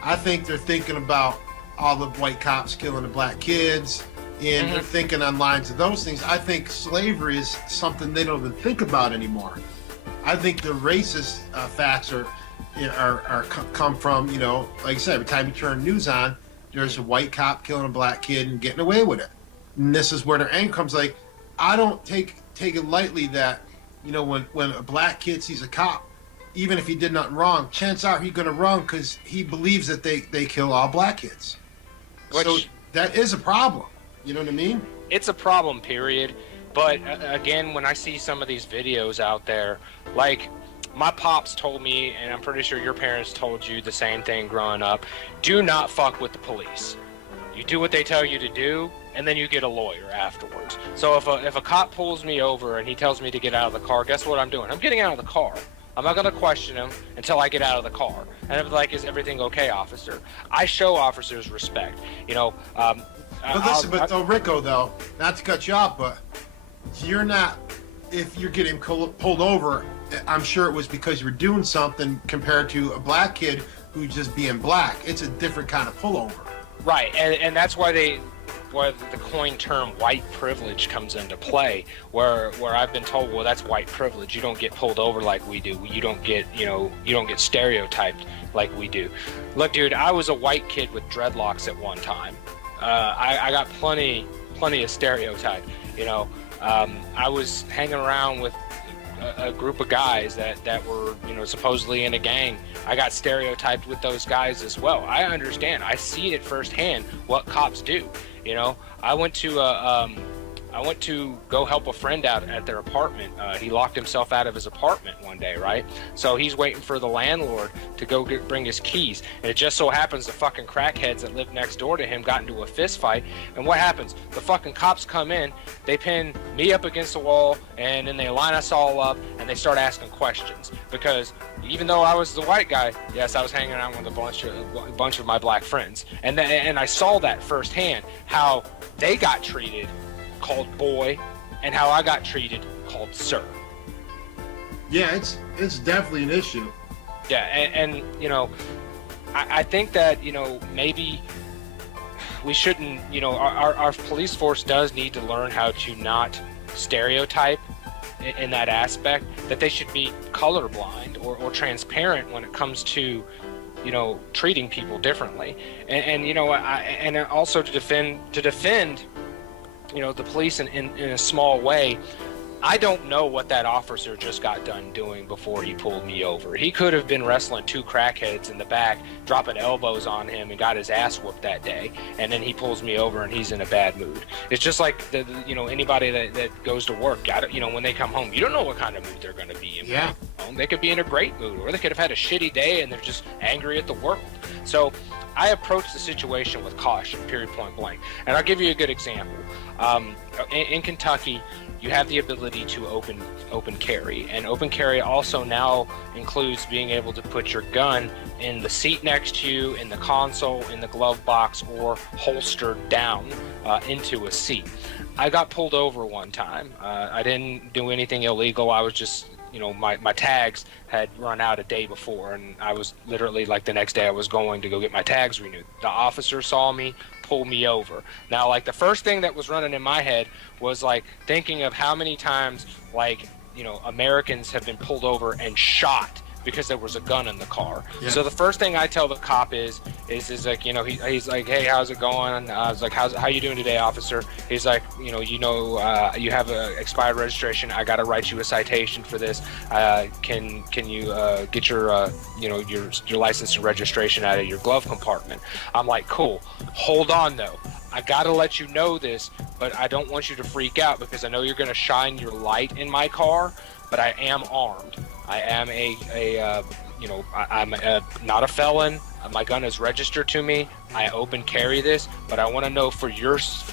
I think they're thinking about all the white cops killing the black kids, and they're thinking on lines of those things. I think slavery is something they don't even think about anymore. I think the racist facts come from, like I said, every time you turn news on, there's a white cop killing a black kid and getting away with it. And this is where their anger comes. Like, I don't take it lightly that, when a black kid sees a cop, even if he did nothing wrong, chances are he's going to run because he believes that they kill all black kids. So that is a problem. You know what I mean? It's a problem, period. But again, when I see some of these videos out there, like my pops told me, and I'm pretty sure your parents told you the same thing growing up, do not fuck with the police. You do what they tell you to do, and then you get a lawyer afterwards. So if a cop pulls me over and he tells me to get out of the car, guess what I'm doing? I'm getting out of the car. I'm not going to question him until I get out of the car. And I'm like, is everything okay, officer? I show officers respect. But Rick-O, though, not to cut you off, but you're not, if you're getting pulled over, I'm sure it was because you were doing something compared to a black kid who's just being black. It's a different kind of pullover. Right, and that's why the coined term white privilege comes into play, where I've been told, well, that's white privilege. You don't get pulled over like we do. You don't get stereotyped like we do. Look, dude, I was a white kid with dreadlocks at one time. I got plenty of stereotype. I was hanging around with a group of guys that were, supposedly in a gang. I got stereotyped with those guys as well. I understand. I see it firsthand what cops do. I went to go help a friend out at their apartment. He locked himself out of his apartment one day, right? So he's waiting for the landlord to go bring his keys. And it just so happens the fucking crackheads that lived next door to him got into a fist fight. And what happens? The fucking cops come in, they pin me up against the wall, and then they line us all up, and they start asking questions. Because even though I was the white guy, yes, I was hanging out with a bunch of my black friends. And I saw that firsthand, how they got treated called boy, and how I got treated called sir. Yeah, it's definitely an issue. Yeah, and I think that maybe we shouldn't. Our police force does need to learn how to not stereotype in that aspect. That they should be colorblind or transparent when it comes to treating people differently. And also to defend. The police in a small way. I don't know what that officer just got done doing before he pulled me over. He could have been wrestling two crackheads in the back, dropping elbows on him, and got his ass whooped that day. And then he pulls me over, and he's in a bad mood. It's just like anybody that goes to work. When they come home, you don't know what kind of mood they're going to be in. Yeah. They could be in a great mood, or they could have had a shitty day and they're just angry at the world. So I approach the situation with caution, period, point blank. And I'll give you a good example. In Kentucky, you have the ability to open carry, and open carry also now includes being able to put your gun in the seat next to you, in the console, in the glove box, or holstered down into a seat. I got pulled over one time. I didn't do anything illegal. I was just my tags had run out a day before, and I was literally like the next day I was going to go get my tags renewed. The officer saw me, pulled me over. Now, like, the first thing that was running in my head was like thinking of how many times Americans have been pulled over and shot because there was a gun in the car. Yeah. So the first thing I tell the cop is like, he's like, hey, how's it going? I was like, how you doing today, officer? He's like, you have a expired registration. I got to write you a citation for this. Can you get your license and registration out of your glove compartment? I'm like, cool. Hold on though. I got to let you know this, but I don't want you to freak out because I know you're going to shine your light in my car, but I am armed. I am I'm not a felon. My gun is registered to me. I open carry this, but I want to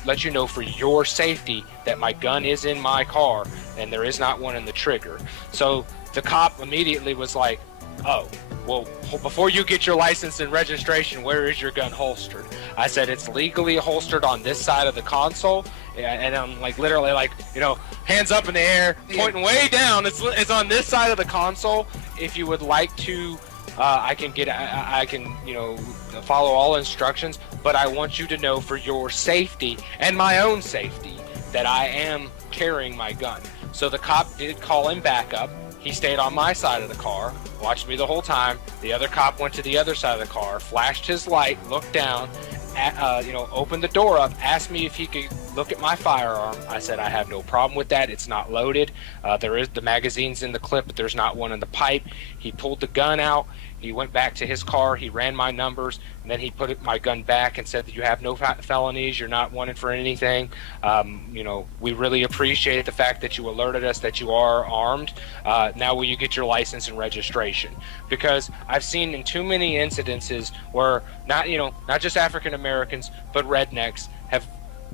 let you know for your safety that my gun is in my car and there is not one in the trigger. So the cop immediately was like, oh, well, before you get your license and registration, where is your gun holstered? I said, it's legally holstered on this side of the console. And I'm like, literally, like, you know, hands up in the air, pointing way down. It's on this side of the console. If you would like to, I can, you know, follow all instructions, but I want you to know for your safety and my own safety that I am carrying my gun. So the cop did call him back up. He stayed on my side of the car, watched me the whole time. The other cop went to the other side of the car, flashed his light, looked down, you know, opened the door up, asked me if he could look at my firearm. I said, I have no problem with that. It's not loaded. There is the magazine's in the clip, but there's not one in the pipe. He pulled the gun out. He went back to his car. He ran my numbers, and then he put my gun back and said that you have no felonies. You're not wanted for anything. You know, we really appreciate the fact that you alerted us that you are armed. Now will you get your license and registration? Because I've seen in too many incidences where not just African Americans, but rednecks have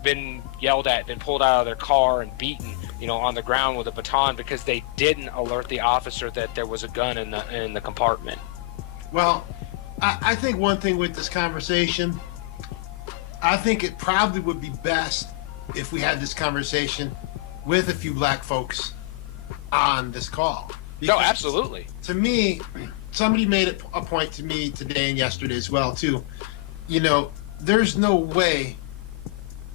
been yelled at, been pulled out of their car and beaten, you know, on the ground with a baton because they didn't alert the officer that there was a gun in the compartment. Well, I think one thing with this conversation, I think it probably would be best if we had this conversation with a few black folks on this call. No, absolutely. To me, somebody made it a point to me today and yesterday as well, too. You know, there's no way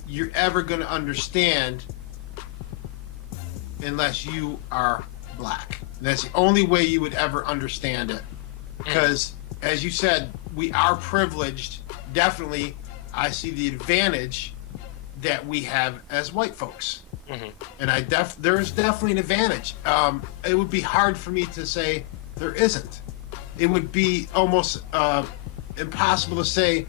you're ever going to understand unless you are black. And that's the only way you would ever understand it. Because, as you said, we are privileged. Definitely, I see the advantage that we have as white folks. Mm-hmm. And there is definitely an advantage. It would be hard for me to say there isn't. It would be almost impossible to say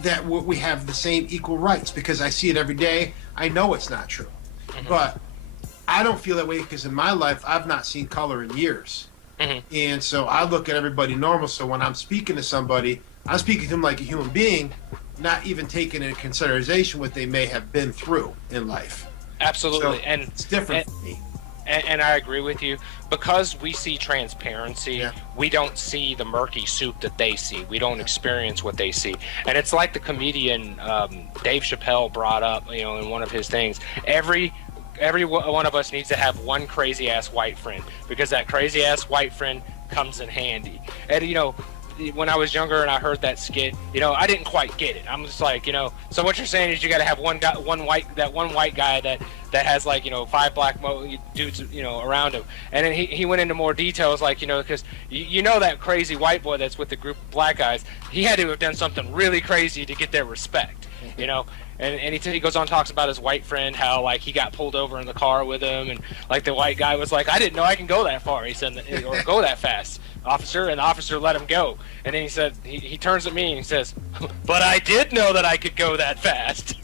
that we have the same equal rights, because I see it every day. I know it's not true. Mm-hmm. But I don't feel that way because in my life, I've not seen color in years. Mm-hmm. And so I look at everybody normal. So when I'm speaking to somebody, I'm speaking to them like a human being, not even taking into consideration what they may have been through in life. Absolutely. So and it's different for me. And I agree with you. Because we see transparency, yeah. We don't see the murky soup that they see. We don't experience what they see. And it's like the comedian Dave Chappelle brought up, you know, in one of his things. Every one of us needs to have one crazy ass white friend, because that crazy ass white friend comes in handy. And you know, when I was younger and I heard that skit, you know, I didn't quite get it. I'm just like, you know, so what you're saying is you got to have one white guy that has like, you know, 5 black dudes, you know, around him. And then he went into more details, like, you know, because you know that crazy white boy that's with the group of black guys, he had to have done something really crazy to get their respect, you know. And he goes on, talks about his white friend, how like he got pulled over in the car with him, and like the white guy was like, I didn't know I can go that far, he said, or go that fast, officer, and the officer let him go. And then he said, he turns at me and he says, but I did know that I could go that fast.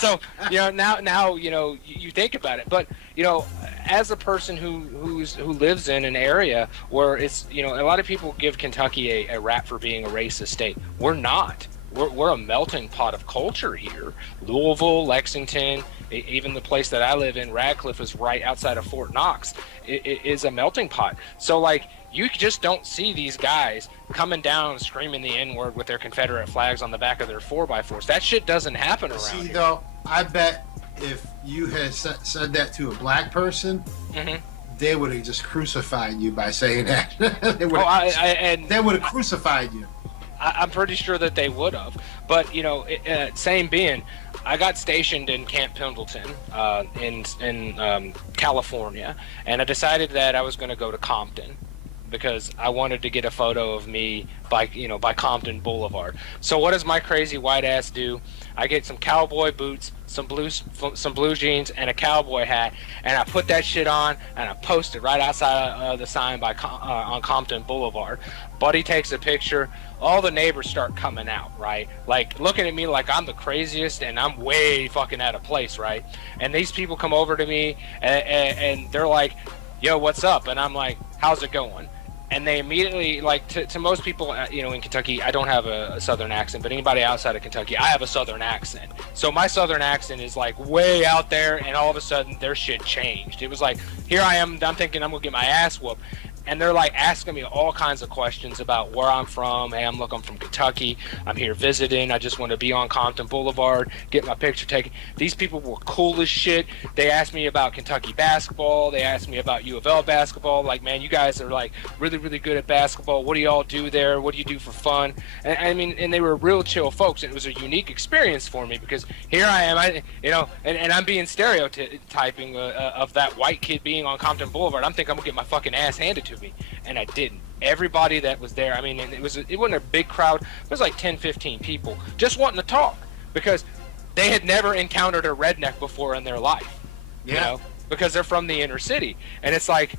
So, you know, now you know, you think about it, but you know, as a person who lives in an area where it's, you know, a lot of people give Kentucky a rap for being a racist state. We're not. We're a melting pot of culture here. Louisville, Lexington, even the place that I live in, Radcliffe, is right outside of Fort Knox. It is a melting pot. So, like, you just don't see these guys coming down screaming the N-word with their Confederate flags on the back of their 4x4s. That shit doesn't happen around here. See, though, I bet if you had said that to a black person, mm-hmm. they would have just crucified you by saying that. They would have crucified you. I'm pretty sure that they would have, but you know, same being, I got stationed in Camp Pendleton, in California, and I decided that I was going to go to Compton because I wanted to get a photo of me by Compton Boulevard. So what does my crazy white ass do? I get some cowboy boots, some blue jeans, and a cowboy hat, and I put that shit on, and I post it right outside the sign on Compton Boulevard. Buddy takes a picture. All the neighbors start coming out, right? Like, looking at me like I'm the craziest and I'm way fucking out of place, right? And these people come over to me and they're like, yo, what's up? And I'm like, how's it going? And they immediately, like, to most people, you know, in Kentucky, I don't have a southern accent, but anybody outside of Kentucky, I have a southern accent. So my southern accent is, like, way out there, and all of a sudden, their shit changed. It was like, here I am, I'm thinking I'm going to get my ass whooped. and they're like asking me all kinds of questions about where I'm from. Hey, I'm from Kentucky. I'm here visiting. I just want to be on Compton Boulevard, get my picture taken. These people were cool as shit. They asked me about Kentucky basketball. They asked me about U of L basketball. Like, man, you guys are like really, really good at basketball. What do y'all do there? What do you do for fun? And I mean, and they were real chill folks. And it was a unique experience for me because here I am, and I'm being stereotyping of that white kid being on Compton Boulevard. I'm thinking I'm gonna get my fucking ass handed to me, and I didn't. Everybody that was there, I mean, and it wasn't a big crowd. It was like 10, 15 people just wanting to talk because they had never encountered a redneck before in their life. Yeah. You know, because they're from the inner city, and it's like,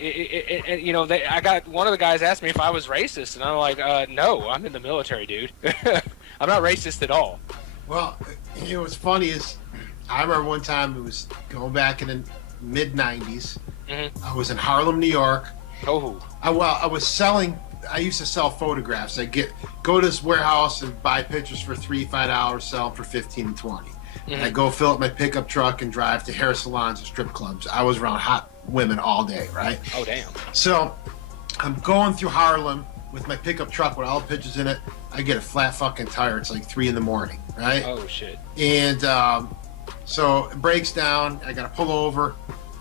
I got one of the guys asked me if I was racist, and I'm like, no, I'm in the military, dude. I'm not racist at all. Well, what's funny is, I remember one time it was going back in the mid '90s. Mm-hmm. I was in Harlem, New York. Oh. I was selling. I used to sell photographs. I go to this warehouse and buy pictures for $3-5, sell them for 15 and 20. Mm-hmm. I go fill up my pickup truck and drive to hair salons and strip clubs. I was around hot women all day, right? Oh, damn. So I'm going through Harlem with my pickup truck with all the pictures in it. I get a flat fucking tire. It's like 3 a.m, right? Oh, shit. And so it breaks down. I got to pull over.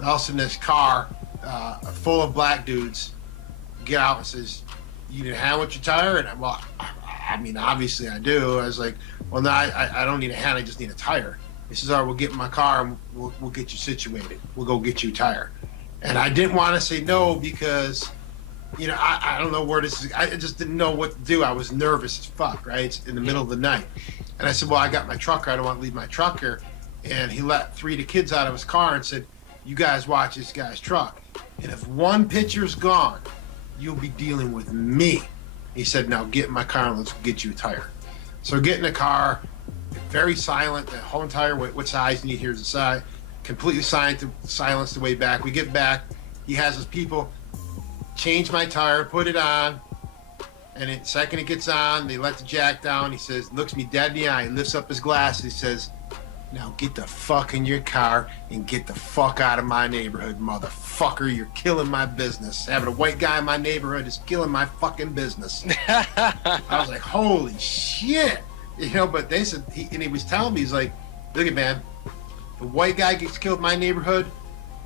All of a sudden, this car full of black dudes get out and says, "You need a hand with your tire?" And I mean, obviously I do. I was like, "Well, no, I don't need a hand. I just need a tire." He says, "All right, we'll get in my car and we'll get you situated. We'll go get you a tire." And I didn't want to say no because, I don't know where this is. I just didn't know what to do. I was nervous as fuck, right? It's in the middle of the night. And I said, "Well, I got my truck here. I don't want to leave my truck here." And he let 3 of the kids out of his car and said, "You guys watch this guy's truck. And if one picture's gone, you'll be dealing with me." He said, "Now get in my car and let's get you a tire." So get in the car, very silent, the whole entire way. What size do you hear? The size. Completely silence the way back. We get back. He has his people change my tire, put it on, and the second it gets on, they let the jack down. He says, looks me dead in the eye, lifts up his glasses. He says, "Now get the fuck in your car and get the fuck out of my neighborhood, motherfucker. You're killing my business. Having a white guy in my neighborhood is killing my fucking business." I was like, holy shit. But they said, he was telling me, he's like, "Look at, man, if a white guy gets killed in my neighborhood,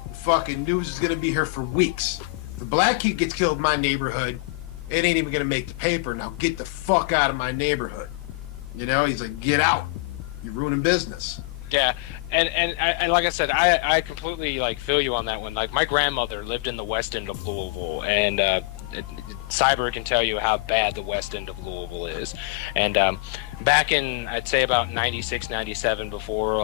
the fucking news is going to be here for weeks. If a black kid gets killed in my neighborhood, it ain't even going to make the paper. Now get the fuck out of my neighborhood." He's like, "Get out. You're ruining business." Yeah, and like I said, I completely feel you on that one. Like, my grandmother lived in the west end of Louisville, and Cyber can tell you how bad the west end of Louisville is. And back in, I'd say about 96, 97, before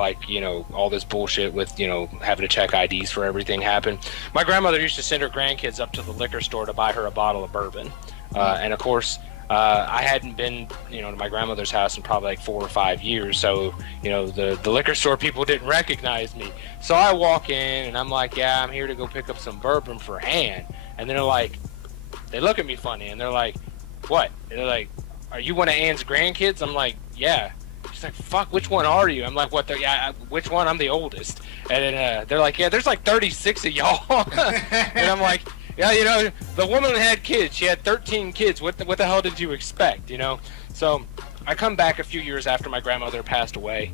all this bullshit with having to check IDs for everything happened, my grandmother used to send her grandkids up to the liquor store to buy her a bottle of bourbon, and of course. I hadn't been, to my grandmother's house in probably like 4 or 5 years, so the liquor store people didn't recognize me. So I walk in and I'm like, "Yeah, I'm here to go pick up some bourbon for Ann." And they're like, they look at me funny and they're like, "What?" And they're like, "Are you one of Ann's grandkids?" I'm like, "Yeah." She's like, "Fuck, which one are you?" I'm like, "What? Yeah, which one? I'm the oldest." And then they're like, "Yeah, there's like 36 of y'all." And I'm like, "Yeah, the woman had kids. She had 13 kids. What the hell did you expect, So I come back a few years after my grandmother passed away.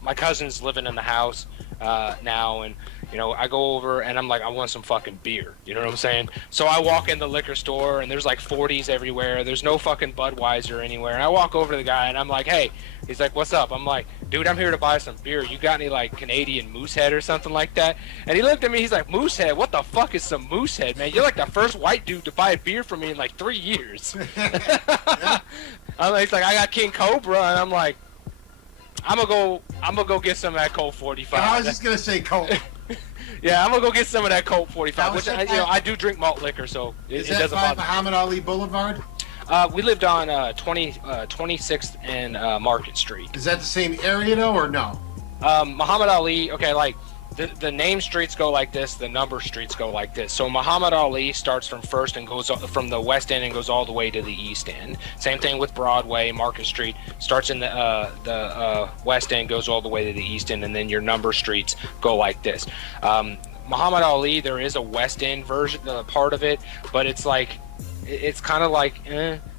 My cousin's living in the house now, and I go over and I'm like, "I want some fucking beer." You know what I'm saying? So I walk in the liquor store and there's like 40s everywhere. There's no fucking Budweiser anywhere. And I walk over to the guy and I'm like, "Hey," he's like, "What's up?" I'm like, "Dude, I'm here to buy some beer. You got any like Canadian Moosehead or something like that?" And he looked at me. He's like, "Moosehead? What the fuck is some Moosehead, man? You're like the first white dude to buy a beer from me in like 3 years." He's like, "I got King Cobra," and I'm like, I'm gonna go get some of that Colt 45. I was just gonna say Colt. Yeah, I'm gonna go get some of that Colt 45, which I do drink malt liquor, so it doesn't bother me. Muhammad Ali Boulevard? We lived on 26th and Market Street. Is that the same area though, or no? Muhammad Ali. Okay, like the name streets go like this, the number streets go like this. So Muhammad Ali starts from first and goes from the west end and goes all the way to the east end. Same thing with Broadway. Market Street starts in the west end, goes all the way to the east end, and then your number streets go like this. Muhammad Ali, there is a West End version, part of it, but it's like, it's kind of like,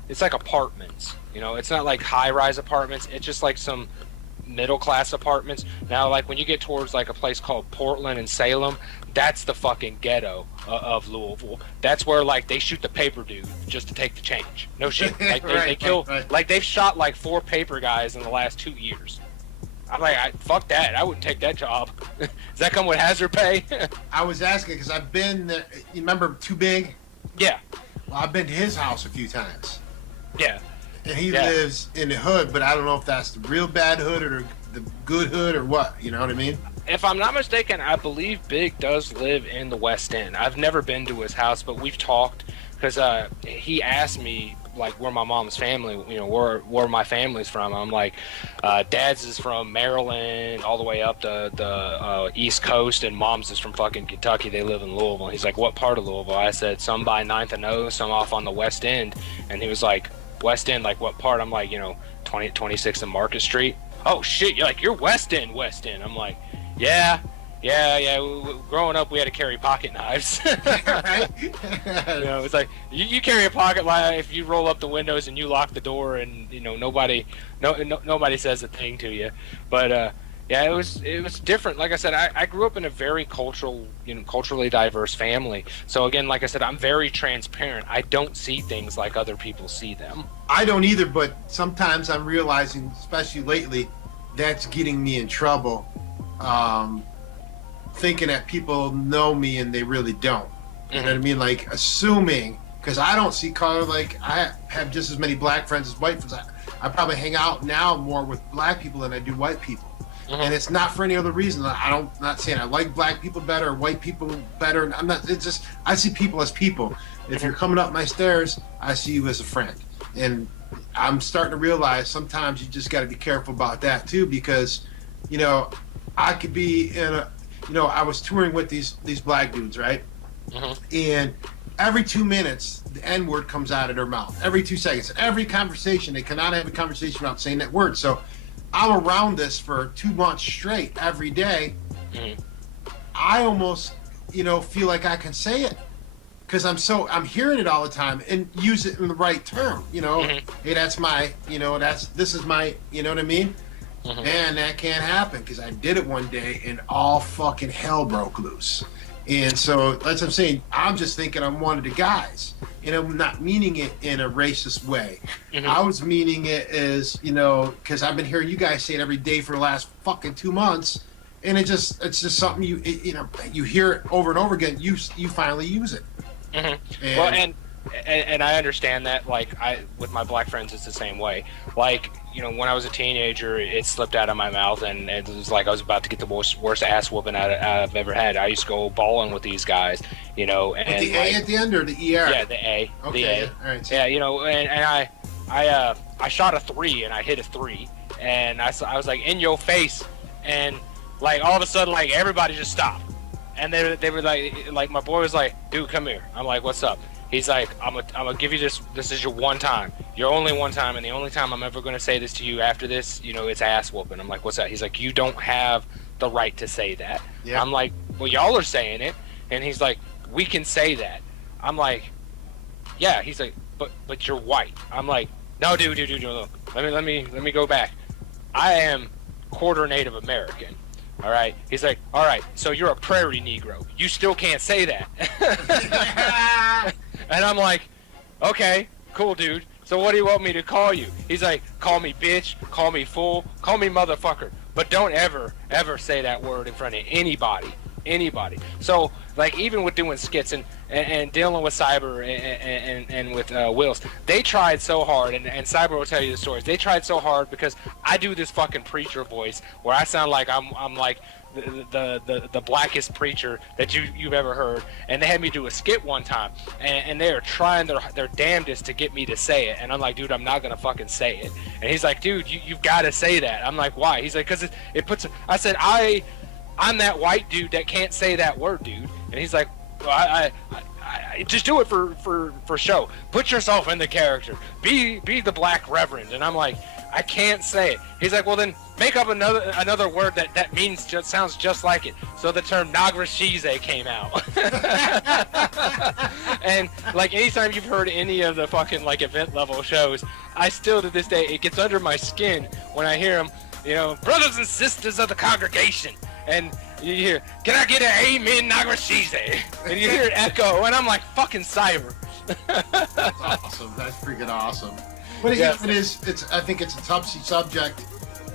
it's like apartments. You know, it's not like high-rise apartments. It's just like some middle-class apartments. Now, like when you get towards like a place called Portland and Salem, that's the fucking ghetto of Louisville. That's where like they shoot the paper dude just to take the change. No shit. Like they kill. Right. Like they've shot like 4 paper guys in the last 2 years. I'm like, fuck that. I wouldn't take that job. Does that come with hazard pay? I was asking because I've been. You remember Too Big? Yeah. Well, I've been to his house a few times. Yeah. And he lives in the hood, but I don't know if that's the real bad hood or the good hood or what. You know what I mean? If I'm not mistaken, I believe Big does live in the West End. I've never been to his house, but we've talked because he asked me like where my mom's family, you know, where my family's from. I'm like, Dad's is from Maryland all the way up the East Coast, and Mom's is from fucking Kentucky. They live in Louisville. He's like, what part of Louisville? I said, some by 9th and O, some off on the West End. And he was like, West End, like what part? I'm like, you know, 26th and Market Street. Oh shit, you're West End. I'm like, yeah. Growing up, we had to carry pocket knives. Right? You know, it's like you carry a pocket knife if you roll up the windows and you lock the door, and you know nobody says a thing to you. But yeah, it was different. Like I said, I grew up in a very culturally diverse family. So again, like I said, I'm very transparent. I don't see things like other people see them. I don't either, but sometimes I'm realizing, especially lately, that's getting me in trouble. Thinking that people know me and they really don't. You know what I mean? Like assuming, because I don't see color. Like I have just as many black friends as white friends. I probably hang out now more with black people than I do white people. And it's not for any other reason. Not saying I like black people better or white people better. I'm not. It's just I see people as people. If you're coming up my stairs, I see you as a friend. And I'm starting to realize sometimes you just got to be careful about that too, because you know I could be in a. You know, I was touring with these black dudes, right? And every 2 minutes, the N-word comes out of their mouth. Every 2 seconds. Every conversation, they cannot have a conversation without saying that word. So I'm around this for 2 months straight every day. I almost, you know, feel like I can say it because I'm hearing it all the time and use it in the right term. You know, hey, that's my, you know, this is my, you know what I mean? Man, that can't happen because I did it one day and all fucking hell broke loose. And so that's what I'm saying. I'm just thinking I'm one of the guys, and I'm not meaning it in a racist way. I was meaning it as, you know, because I've been hearing you guys say it every day for the last fucking 2 months, and it's just something you know you hear it over and over again. You finally use it. Well, and I understand that. Like with my black friends, it's the same way. Like, you know, when I was a teenager, it slipped out of my mouth, and it was like I was about to get the worst ass whooping I've ever had. I used to go bowling with these guys, you know. And with the A at the end or the ER? Yeah, the A. Okay. The A. All right. Yeah, you know, and I shot a 3 and I hit a 3, and I was like in your face, and like all of a sudden like everybody just stopped, and they were like my boy was like, dude, come here. I'm like, what's up? He's like, I'm gonna give you this. This is your one time, your only one time, and the only time I'm ever gonna say this to you after this, you know, it's ass whooping. I'm like, what's that? He's like, you don't have the right to say that. Yeah. I'm like, well, y'all are saying it, and he's like, we can say that. I'm like, yeah. He's like, but you're white. I'm like, no, dude, look. Let me go back. I am quarter Native American. All right. He's like, all right, so you're a prairie Negro. You still can't say that. And I'm like, okay, cool, dude. So what do you want me to call you? He's like, call me bitch, call me fool, call me motherfucker. But don't ever say that word in front of anybody. So, like, even with doing skits and dealing with Cyber and with Wills, they tried so hard, and Cyber will tell you the stories. They tried so hard because I do this fucking preacher voice where I sound like I'm like the blackest preacher that you've ever heard, and they had me do a skit one time, and they are trying their damnedest to get me to say it, and I'm like, dude, I'm not gonna fucking say it. And he's like, dude, you've got to say that. I'm like, why? He's like, because it puts. I said, I'm that white dude that can't say that word, dude. And he's like, well, just do it for show. Put yourself in the character. Be the Black Reverend. And I'm like, I can't say it. He's like, well then make up another word that means sounds just like it. So the term Nagrashize came out. And like anytime you've heard any of the fucking like event level shows, I still to this day it gets under my skin when I hear them. Brothers and sisters of the congregation, and you hear, can I get an amen, Nagrashize? And you hear it echo, and I'm like, fucking cyber. That's awesome. That's freaking awesome. But I think it's a touchy subject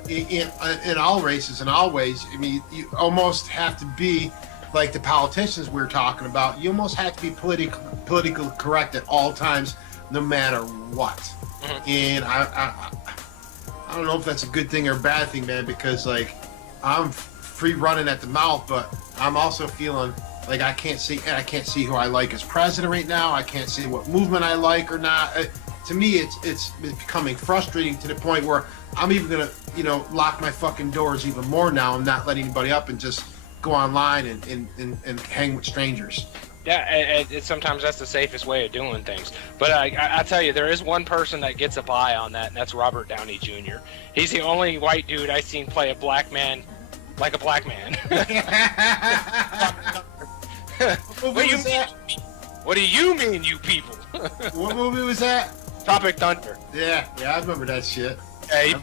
in all races, in all ways. I mean, you almost have to be like the politicians we were talking about. You almost have to be politically correct at all times, no matter what. Mm-hmm. And I don't know if that's a good thing or a bad thing, man, because like I'm free running at the mouth, but I'm also feeling like I can't see who I like as president right now. I can't see what movement I like or not. To me, it's becoming frustrating to the point where I'm even gonna lock my fucking doors even more now. I'm not letting anybody up and just go online and hang with strangers. Yeah, and sometimes that's the safest way of doing things. But I tell you, there is one person that gets a buy on that, and that's Robert Downey Jr. He's the only white dude I've seen play a black man like a black man. What do you mean, you people? What movie was that? Tropic Thunder. Yeah, I remember that shit. I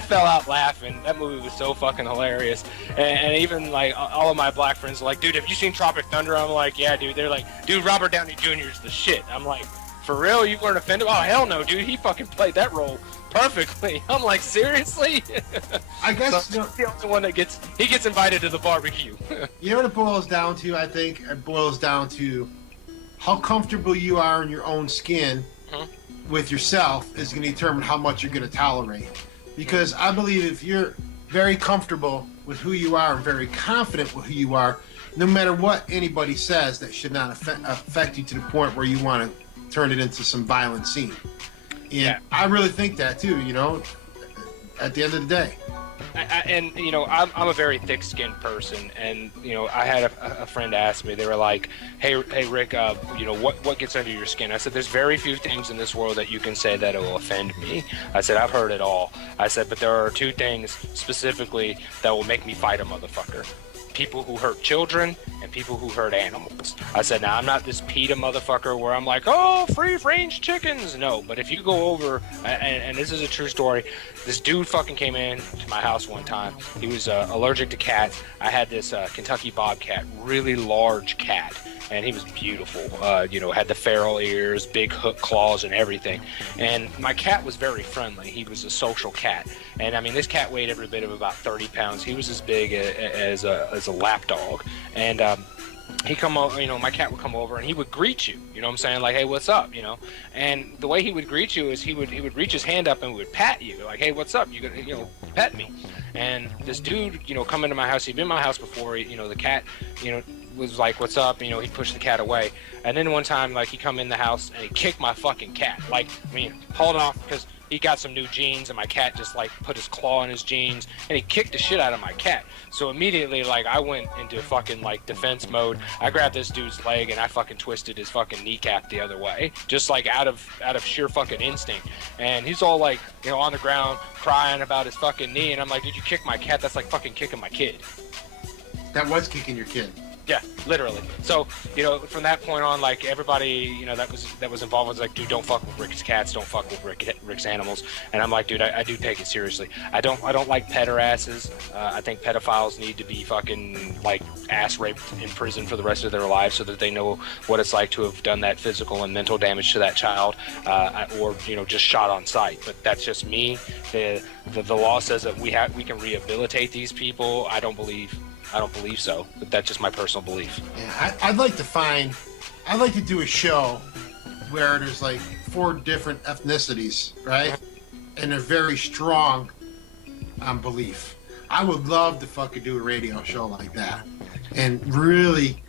fell out laughing. That movie was so fucking hilarious. And even like all of my black friends are like, dude, have you seen Tropic Thunder? I'm like, yeah, dude. They're like, dude, Robert Downey Jr. is the shit. I'm like, for real? You weren't offended? Oh, hell no, dude. He fucking played that role perfectly. I'm like, seriously? I guess so he's the only one that gets invited to the barbecue. You know what it boils down to? I think it boils down to how comfortable you are in your own skin with yourself is going to determine how much you're going to tolerate. Because I believe if you're very comfortable with who you are and very confident with who you are, no matter what anybody says, that should not affect you to the point where you want to turn it into some violent scene. And yeah. I really think that too, at the end of the day. I'm a very thick-skinned person, and I had a friend ask me. They were like, "Hey, Rick, what gets under your skin?" I said, "There's very few things in this world that you can say that it will offend me." I said, "I've heard it all." I said, "But there are two things specifically that will make me fight a motherfucker: people who hurt children and people who hurt animals." I said, "Now I'm not this PETA motherfucker where I'm like, oh, free-range chickens." No, but if you go over, and this is a true story, this dude fucking came in to my house one time. He was allergic to cats. I had this Kentucky Bobcat, really large cat, and he was beautiful. Had the feral ears, big hook claws, and everything. And my cat was very friendly. He was a social cat, and I mean, this cat weighed every bit of about 30 pounds. He was as big as a lap dog, and he come over, my cat would come over and he would greet you, you know what I'm saying, like, hey, what's up, and the way he would greet you is he would reach his hand up and would pat you, like, hey, what's up, you pet me. And this dude, come into my house, he'd been in my house before, the cat, was like, what's up, he pushed the cat away. And then one time, like, he come in the house and he kicked my fucking cat, like, hold on, because he got some new jeans and my cat just like put his claw in his jeans and he kicked the shit out of my cat. So immediately, like, I went into fucking like defense mode. I grabbed this dude's leg and I fucking twisted his fucking kneecap the other way, just like out of sheer fucking instinct. And he's all like, on the ground crying about his fucking knee, and I'm like, did you kick my cat? That's like fucking kicking my kid. That was kicking your kid. Yeah, literally. So, from that point on, like, everybody, that was involved was like, dude, don't fuck with Rick's cats, don't fuck with Rick's animals. And I'm like, dude, I do take it seriously. I don't like pederasses. I think pedophiles need to be fucking, like, ass raped in prison for the rest of their lives so that they know what it's like to have done that physical and mental damage to that child, or, just shot on sight. But that's just me. The law says that we can rehabilitate these people. I don't believe so, but that's just my personal belief. Yeah, I'd like to do a show where there's like 4 different ethnicities, right? And they're very strong on belief. I would love to fucking do a radio show like that, and really,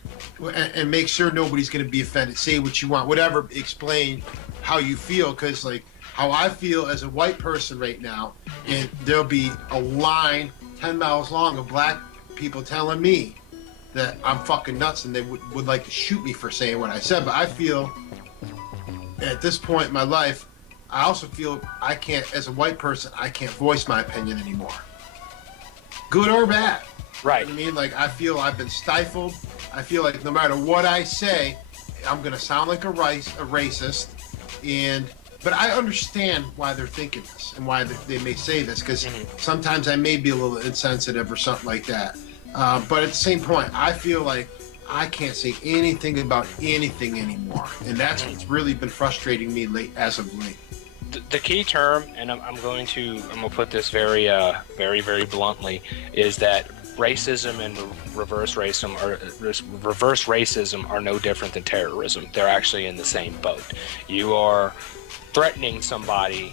and make sure nobody's gonna be offended. Say what you want, whatever. Explain how you feel, because like how I feel as a white person right now, and there'll be a line 10 miles long of black people telling me that I'm fucking nuts and they would like to shoot me for saying what I said. But I feel at this point in my life, I also feel I can't, as a white person, I can't voice my opinion anymore. Good or bad. Right. You know what I mean? Like, I feel I've been stifled. I feel like no matter what I say, I'm going to sound like a racist. But I understand why they're thinking this and why they may say this, because sometimes I may be a little insensitive or something like that. But at the same point, I feel like I can't say anything about anything anymore. And that's what's really been frustrating me as of late. The key term, and I'm going to put this very, very bluntly, is that racism and reverse racism are no different than terrorism. They're actually in the same boat. You are threatening somebody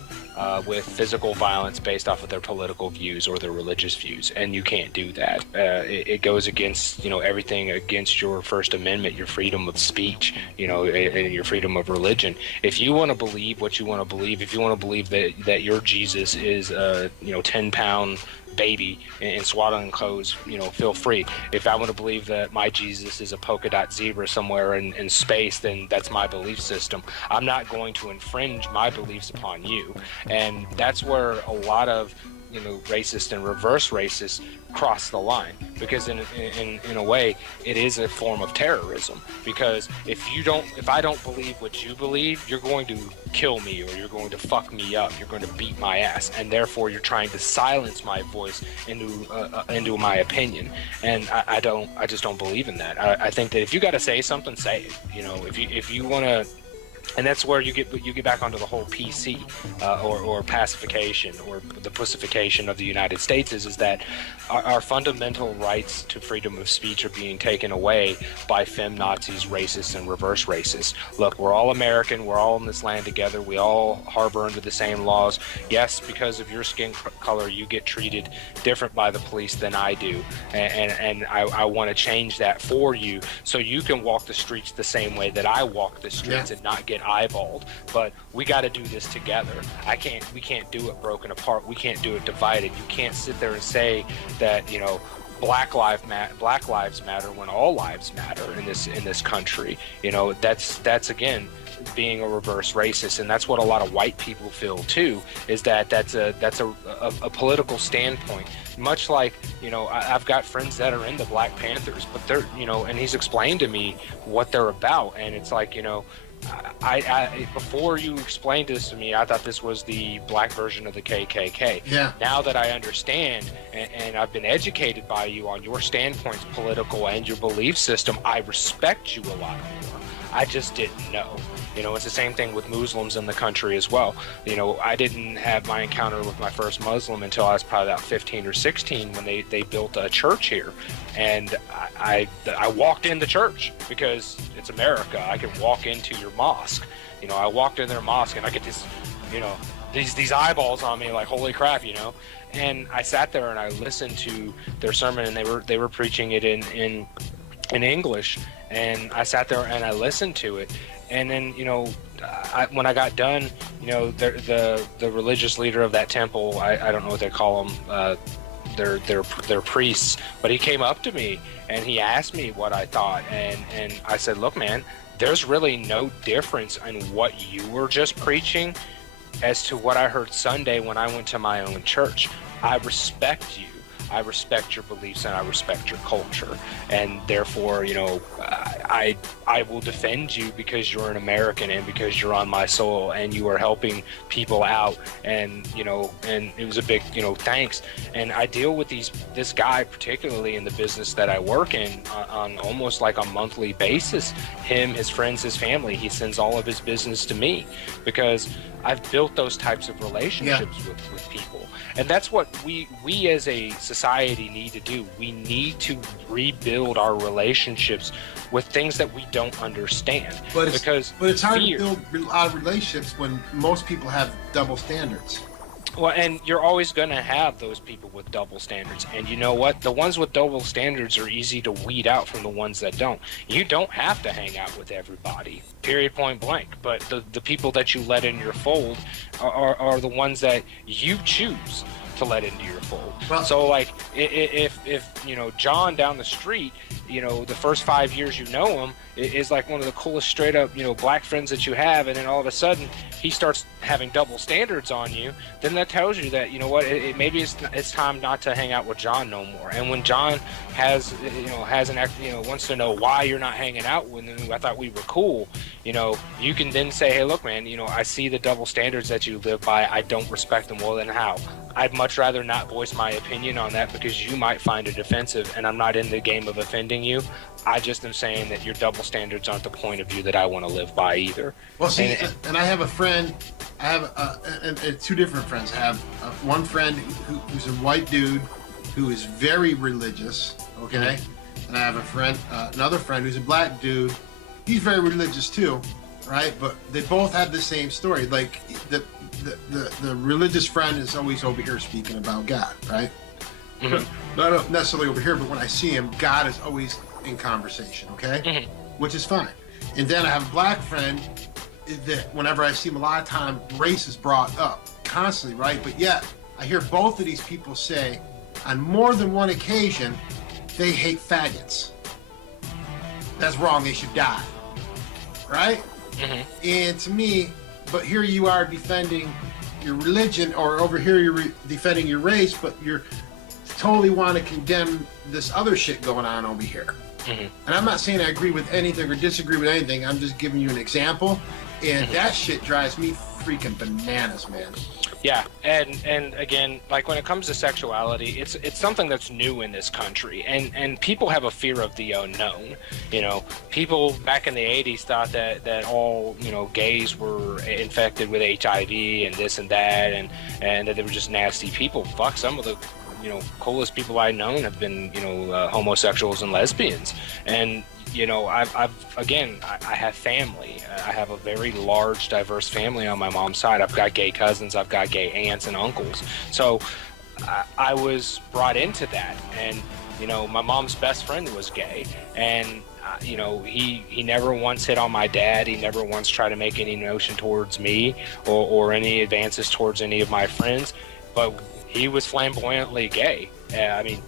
with physical violence based off of their political views or their religious views, and you can't do that. It goes against, everything against your First Amendment, your freedom of speech, and your freedom of religion. If you want to believe what you want to believe, if you want to believe that your Jesus is a 10-pound baby in swaddling clothes, feel free. If I want to believe that my Jesus is a polka dot zebra somewhere in space, then that's my belief system. I'm not going to infringe my beliefs upon you. And that's where a lot of racist and reverse racist cross the line, because in a way it is a form of terrorism. Because if I don't believe what you believe, you're going to kill me, or you're going to fuck me up, you're going to beat my ass, and therefore you're trying to silence my voice into my opinion. And I just don't believe in that. I think that if you got to say something, say it. If you want to. And that's where you get back onto the whole PC or pacification or the pussification of the United States is that our fundamental rights to freedom of speech are being taken away by feminazis, racists, and reverse racists. Look, we're all American. We're all in this land together. We all harbor under the same laws. Yes, because of your skin color, you get treated different by the police than I do. And I want to change that for you so you can walk the streets the same way that I walk the streets and not get eyeballed. But we got to do this together. We can't do it broken apart. We can't do it divided. You can't sit there and say that Black lives matter when all lives matter in this country. That's again being a reverse racist, and that's what a lot of white people feel too. Is that's a political standpoint. Much like I've got friends that are in the Black Panthers, but they're and he's explained to me what they're about, and it's like I before you explained this to me, I thought this was the black version of the KKK. Yeah. Now that I understand and I've been educated by you on your standpoints, political and your belief system, I respect you a lot more. I just didn't know. It's the same thing with Muslims in the country as well. I didn't have my encounter with my first Muslim until I was probably about 15 or 16 when they built a church here. And I walked in the church because it's America. I can walk into your mosque. I walked in their mosque and I get this, these eyeballs on me like, holy crap, And I sat there and I listened to their sermon, and they were preaching it in English. And I sat there and I listened to it. And then, when I got done, the religious leader of that temple, I don't know what they call them, they're priests, but he came up to me and he asked me what I thought. And I said, look, man, there's really no difference in what you were just preaching as to what I heard Sunday when I went to my own church. I respect you. I respect your beliefs and I respect your culture, and therefore, I will defend you because you're an American and because you're on my soil and you are helping people out, and and it was a big thanks. And I deal with this guy particularly in the business that I work in on almost like a monthly basis. Him, his friends, his family. He sends all of his business to me because I've built those types of relationships with people. And that's what we as a society need to do. We need to rebuild our relationships with things that we don't understand. But it's hard to build relationships when most people have double standards. Well, and you're always going to have those people with double standards. And you know what? The ones with double standards are easy to weed out from the ones that don't. You don't have to hang out with everybody, period, point blank. But the people that you let in your fold are the ones that you choose to let into your fold. Well, so like if John down the street, the first 5 years you know him is like one of the coolest straight up, black friends that you have, and then all of a sudden he starts having double standards on you, then that tells you that, maybe it's time not to hang out with John no more. And when John wants to know why you're not hanging out with him, I thought we were cool, you can then say, hey, look, man, I see the double standards that you live by. I don't respect them. Well, then how? I'd much rather not voice my opinion on that because you might find it offensive, and I'm not in the game of offending you. I just am saying that your double standards aren't the point of view that I want to live by either. Well, see, and I have a friend, I have two different friends. I have one friend who's a white dude who is very religious, okay? And I have a friend, another friend who's a black dude. He's very religious too, right? But they both have the same story. Like, the religious friend is always over here speaking about God, right? Not necessarily over here, but when I see him, God is always in conversation, okay? Which is fine. And then I have a black friend that whenever I see him, a lot of time race is brought up constantly, right? But yet I hear both of these people say on more than one occasion they hate faggots. That's wrong. They should die, right? And to me, but here you are defending your religion, or over here you're defending your race, but you're totally want to condemn this other shit going on over here. And I'm not saying I agree with anything or disagree with anything. I'm just giving you an example, and that shit drives me freaking bananas, man. Yeah, and again, like when it comes to sexuality, it's something that's new in this country, and people have a fear of the unknown. People back in the 80s thought that all gays were infected with HIV and this and that, and that they were just nasty people. Fuck, some of the coolest people I've known have been homosexuals and lesbians, and I have family. I have a very large, diverse family on my mom's side. I've got gay cousins. I've got gay aunts and uncles. So I was brought into that. And, my mom's best friend was gay. And, he never once hit on my dad. He never once tried to make any notion towards me or any advances towards any of my friends. But he was flamboyantly gay.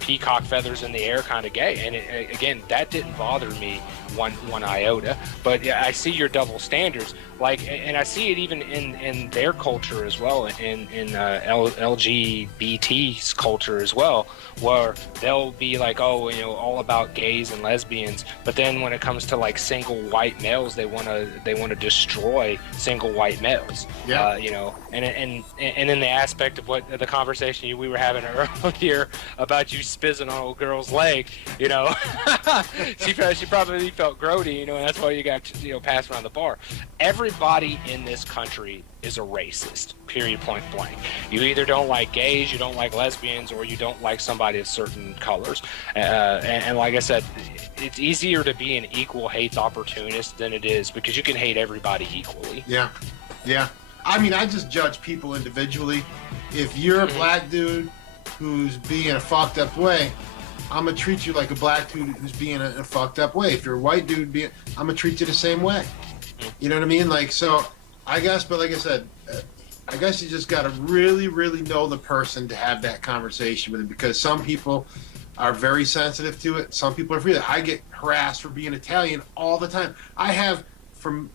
Peacock feathers in the air kind of gay. And again, that didn't bother me one iota. But yeah, I see your double standards. And I see it even in their culture as well, in LGBT's culture as well, where they'll be like, all about gays and lesbians. But then when it comes to like single white males, they want to destroy single white males. Yeah. And in the aspect of what the conversation we were having earlier about you spizzing on old girl's leg, she probably felt grody, and that's why you got passed around the bar. Everybody in this country is a racist, period, point blank. You either don't like gays, you don't like lesbians, or you don't like somebody of certain colors. And like I said, it's easier to be an equal hate opportunist than it is, because you can hate everybody equally. Yeah. I just judge people individually. If you're a black dude who's being a fucked up way, I'm gonna treat you like a black dude who's being a fucked up way. If you're a white dude I'm gonna treat you the same way. You know what I mean? So I guess, but like I said, I guess you just gotta really, really know the person to have that conversation with them, because some people are very sensitive to it. Some people are free. I get harassed for being Italian all the time. I have from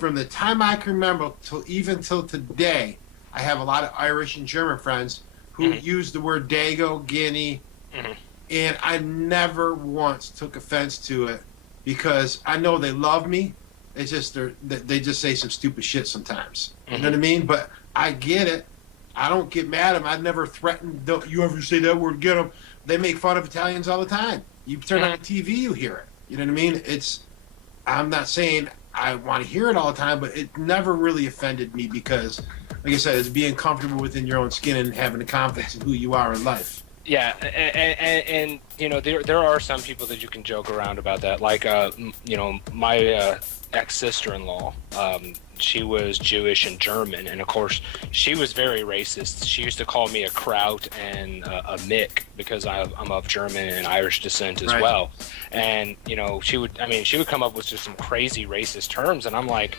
the time I can remember till today, I have a lot of Irish and German friends who use the word Dago, Guinea, and I never once took offense to it, because I know they love me. It's just they just say some stupid shit sometimes. You know what I mean? But I get it. I don't get mad at them. I've never threatened. Don't you ever say that word? Get them. They make fun of Italians all the time. You turn on TV, you hear it. You know what I mean? I'm not saying I want to hear it all the time, but it never really offended me, because, like I said, it's being comfortable within your own skin and having the confidence in who you are in life. Yeah, and there are some people that you can joke around about that. Like, my ex-sister-in-law, she was Jewish and German, and of course, she was very racist. She used to call me a Kraut and a Mick, because I'm of German and Irish descent as well. And, she would come up with just some crazy racist terms, and I'm like,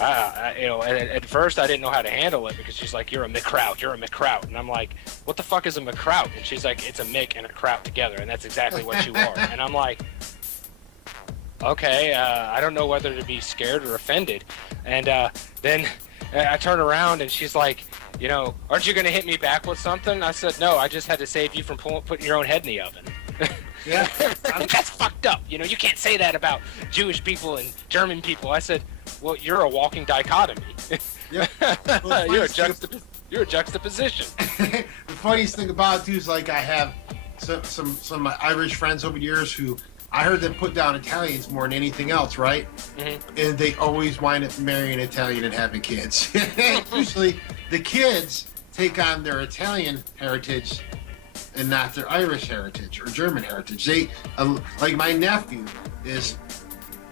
at first I didn't know how to handle it, because she's like, you're a McCrout, and I'm like, what the fuck is a McCrout? And she's like, it's a Mick and a Kraut together, and that's exactly what you are. And I'm like, okay, I don't know whether to be scared or offended. And then I turn around and she's like, you know, aren't you going to hit me back with something? I said, no, I just had to save you from putting your own head in the oven. Yeah. That's fucked up. You know, you can't say that about Jewish people and German people. I said, well, you're a walking dichotomy. Yeah. Well, you're a juxtaposition. The funniest thing about it, too, is like I have some of my Irish friends over the years who I heard them put down Italians more than anything else, right? Mm-hmm. And they always wind up marrying an Italian and having kids. Usually the kids take on their Italian heritage and not their Irish heritage or German heritage. They, like my nephew is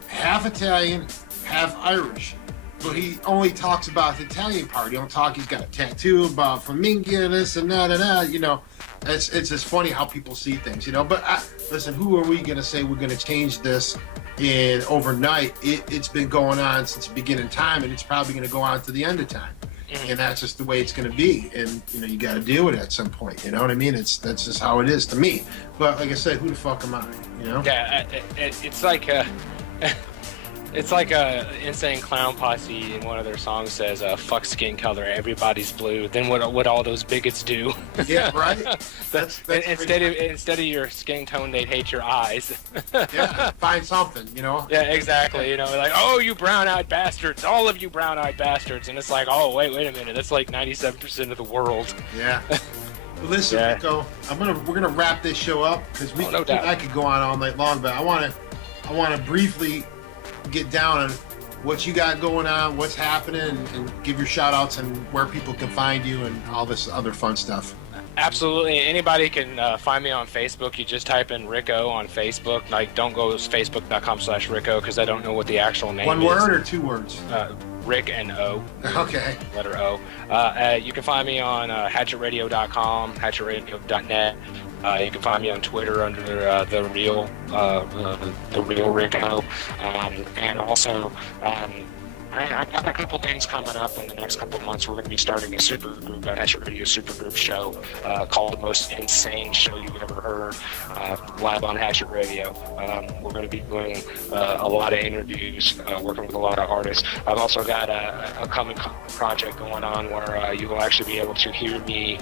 half Italian, half Irish, but he only talks about the Italian part. He don't talk. He's got a tattoo about flamingo and this and that and that. You know, it's just funny how people see things. You know, but listen, who are we gonna say we're gonna change this in overnight? It's been going on since the beginning of time, and it's probably gonna go on to the end of time. And that's just the way it's going to be, and you know you got to deal with it at some point. You know what I mean? That's just how it is to me. But like I said, who the fuck am I? You know? Yeah, it's like it's like a Insane Clown Posse in one of their songs says, "Fuck skin color, everybody's blue." Then what all those bigots do? Yeah, right. That's instead of your skin tone, they'd hate your eyes. Yeah, find something, you know. Yeah, exactly. You know, like, oh, you brown-eyed bastards, all of you brown-eyed bastards, and it's like, oh, wait a minute, that's like 97% of the world. Yeah. Well, listen, Rick-O, we're gonna wrap this show up because I could go on all night long, but I want to briefly get down on what you got going on, what's happening, and give your shout outs and where people can find you and all this other fun stuff. Absolutely. Anybody can find me on Facebook. You just type in Rick-O on Facebook. Like, don't go to facebook.com/Rick-O because I don't know what the actual name is. One word or two words? Rick and O. Okay. Letter O. You can find me on hatchetradio.com, hatchetradio.net. You can find me on Twitter under the real Rick-O. And also, I got a couple things coming up in the next couple of months. We're going to be starting a super group, a Hatchet Radio super group show called The Most Insane Show You've Ever Heard, live on Hatchet Radio. We're going to be doing a lot of interviews, working with a lot of artists. I've also got a coming project going on where you will actually be able to hear me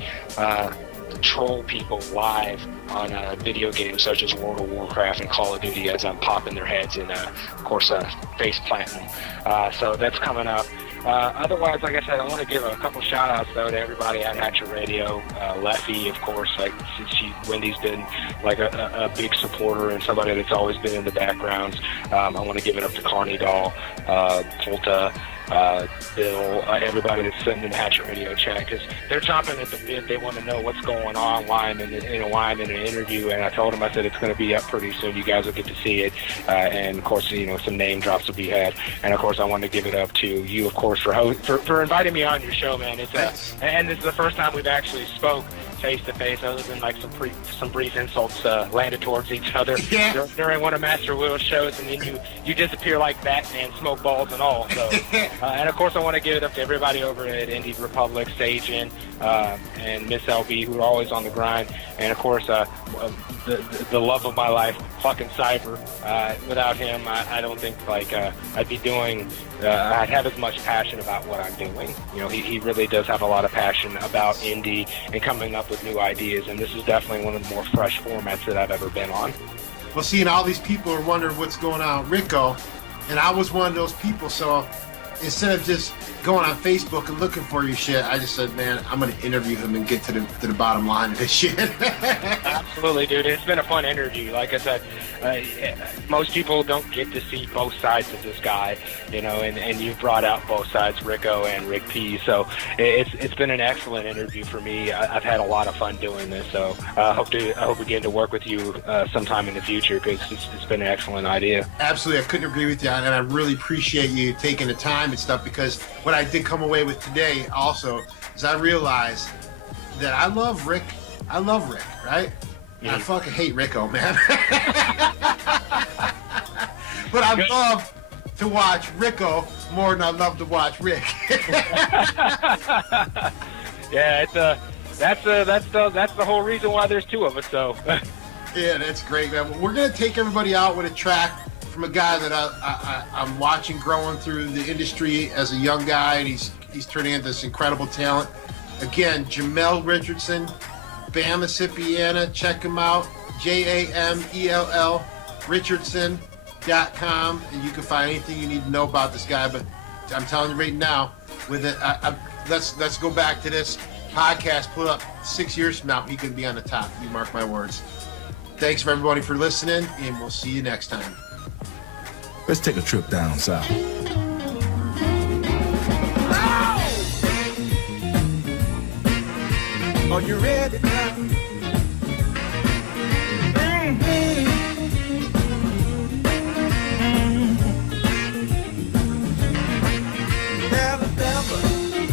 troll people live on video games such as World of Warcraft and Call of Duty as I'm popping their heads and, of course, face planting. So that's coming up. Otherwise, like I said, I want to give a couple shout-outs, though, to everybody at Hatchet Radio. Leffy, of course, like Wendy's been like a big supporter and somebody that's always been in the backgrounds. I want to give it up to Carney Doll, Polta, Bill, everybody that's sitting in the Hatchet Radio chat, because they're chomping at the bit. They want to know what's going on, why I'm in an interview, and I told them, I said, it's going to be up pretty soon. You guys will get to see it, and of course, you know, some name drops will be had, and of course, I want to give it up to you, of course, for inviting me on your show, man. It's and this is the first time we've actually spoke face to face, other than like some brief insults landed towards each other during one of Master Will's shows, and then you disappear like Batman, smoke balls and all. So, and of course, I want to give it up to everybody over at Indie Republic, Sagin, and Miss LB, who are always on the grind, and of course, the love of my life, fucking Cyber. Without him, I don't think like I'd be doing. I'd have as much passion about what I'm doing. You know, he really does have a lot of passion about indie and coming up with new ideas, and this is definitely one of the more fresh formats that I've ever been on. Well, seeing all these people are wondering what's going on with Rick-O, and I was one of those people, so instead of just going on Facebook and looking for your shit, I just said, man, I'm going to interview him and get to the bottom line of this shit. Absolutely, dude. It's been a fun interview. Like I said, most people don't get to see both sides of this guy, you know, and you've brought out both sides, Rick-O and Rick P. So it's been an excellent interview for me. I've had a lot of fun doing this. So I hope we get to work with you sometime in the future, because it's been an excellent idea. Absolutely. I couldn't agree with you, and I really appreciate you taking the time and stuff, because what I did come away with today also is I realized that I love Rick, right? Mm-hmm. I fucking hate Rick-O, man. But I love to watch Rick-O more than I love to watch Rick. Yeah, that's the whole reason why there's two of us. So. Yeah, that's great, man. We're gonna take everybody out with a track from a guy that I'm watching growing through the industry as a young guy, and he's turning into this incredible talent. Again, Jamel Richardson, Bam, Mississippiana. Check him out. JAMELL Richardson.com, and you can find anything you need to know about this guy. But I'm telling you right now, with it, let's go back to this podcast. Put up 6 years from now, he can be on the top. You mark my words. Thanks for everybody for listening, and we'll see you next time. Let's take a trip down south. Are you ready now? Alabama,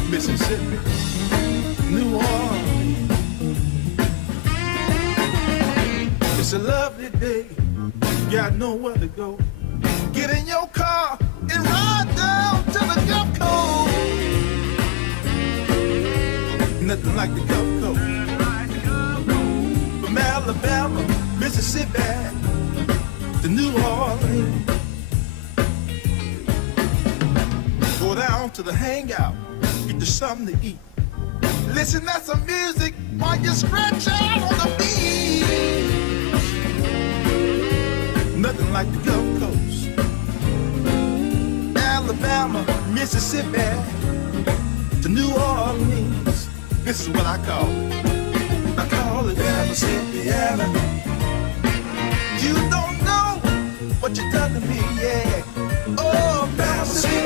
Mississippi, New Orleans. It's a lovely day. You got nowhere to go. Get in your car and ride down to the Gulf Coast. Nothing like the Gulf Coast. From Alabama, Mississippi, to New Orleans. Go down to the hangout, get you something to eat. Listen to some music while you stretch out on the beach. Nothing like the Gulf Coast. Alabama, Mississippi, to New Orleans. This is what I call it Mississippi. You don't know what you done to me, yeah. Oh, Mississippi,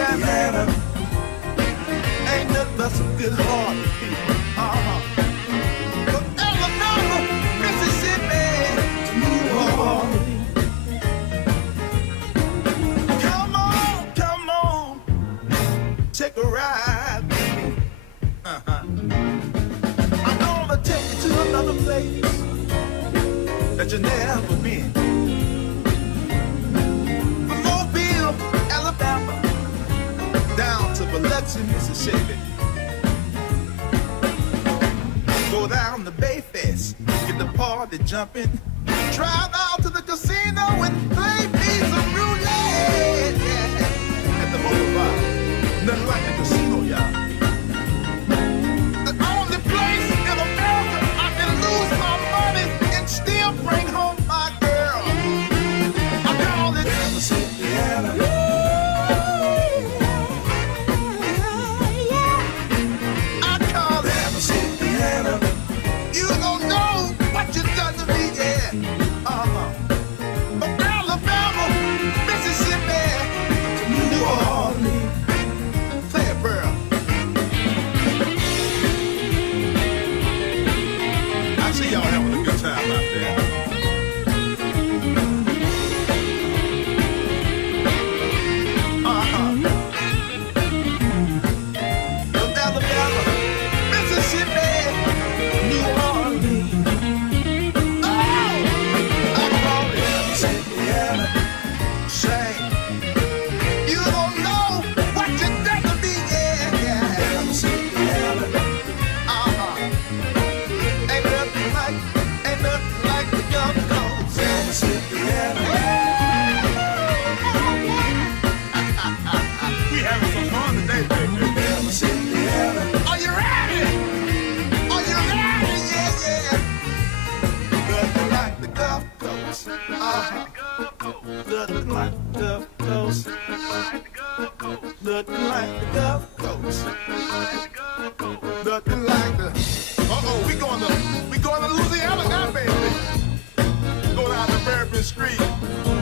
ain't nothing but some good heart people. From Alabama, Mississippi, to New Orleans. Come on, take a ride with me. I'm gonna take you to another place that you never been. From Mobile, Alabama, down to Biloxi, Mississippi. Go down to Bayfest, get the party jumping. Drive out to the casino and play me some roulette. At the boulevard, nothing like the casino, y'all. The only place in America I can lose my money and still bring home my girl. I call it Mississippi. I call it Mississippi. You don't know what you done to me, yeah. From Alabama, Mississippi, to New Orleans. Play it, Pearl. I see y'all having a good time out there. From Alabama, Mississippi, New Orleans. Oh, I'm from Mississippi. Say, you don't know what you done to me, yeah. Mississippi. Ain't nothing like the Gulf Coast. Mississippi. We having some fun today, baby. Mississippi. Are you ready? Are you ready? Yeah. Nothing like the Gulf Coast. Nothing like the Gulf Coast. Nothing like the Gulf Coast. Nothing like the. We going to Louisiana now, baby. Go down to Bourbon Street.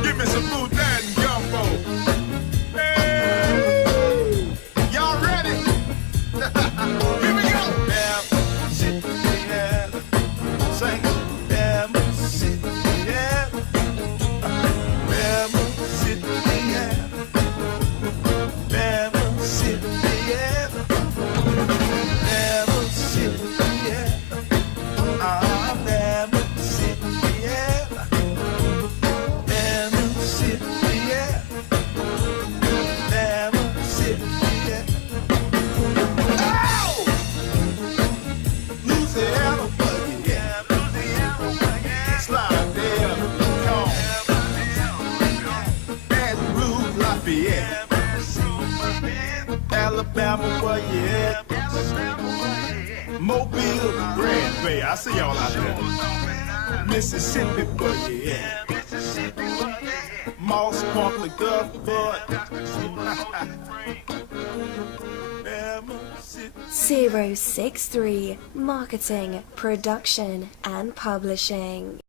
Give me some food there and gumbo. Hey, y'all ready? Here we go. Mississippi, sing Mississippi, Mississippi, Mississippi, Alabama, where you at? Mobile, Grand Bay, I see y'all out there. Mississippi, where you at? Moss Park, the Gulfport. 063 Marketing, Production and Publishing.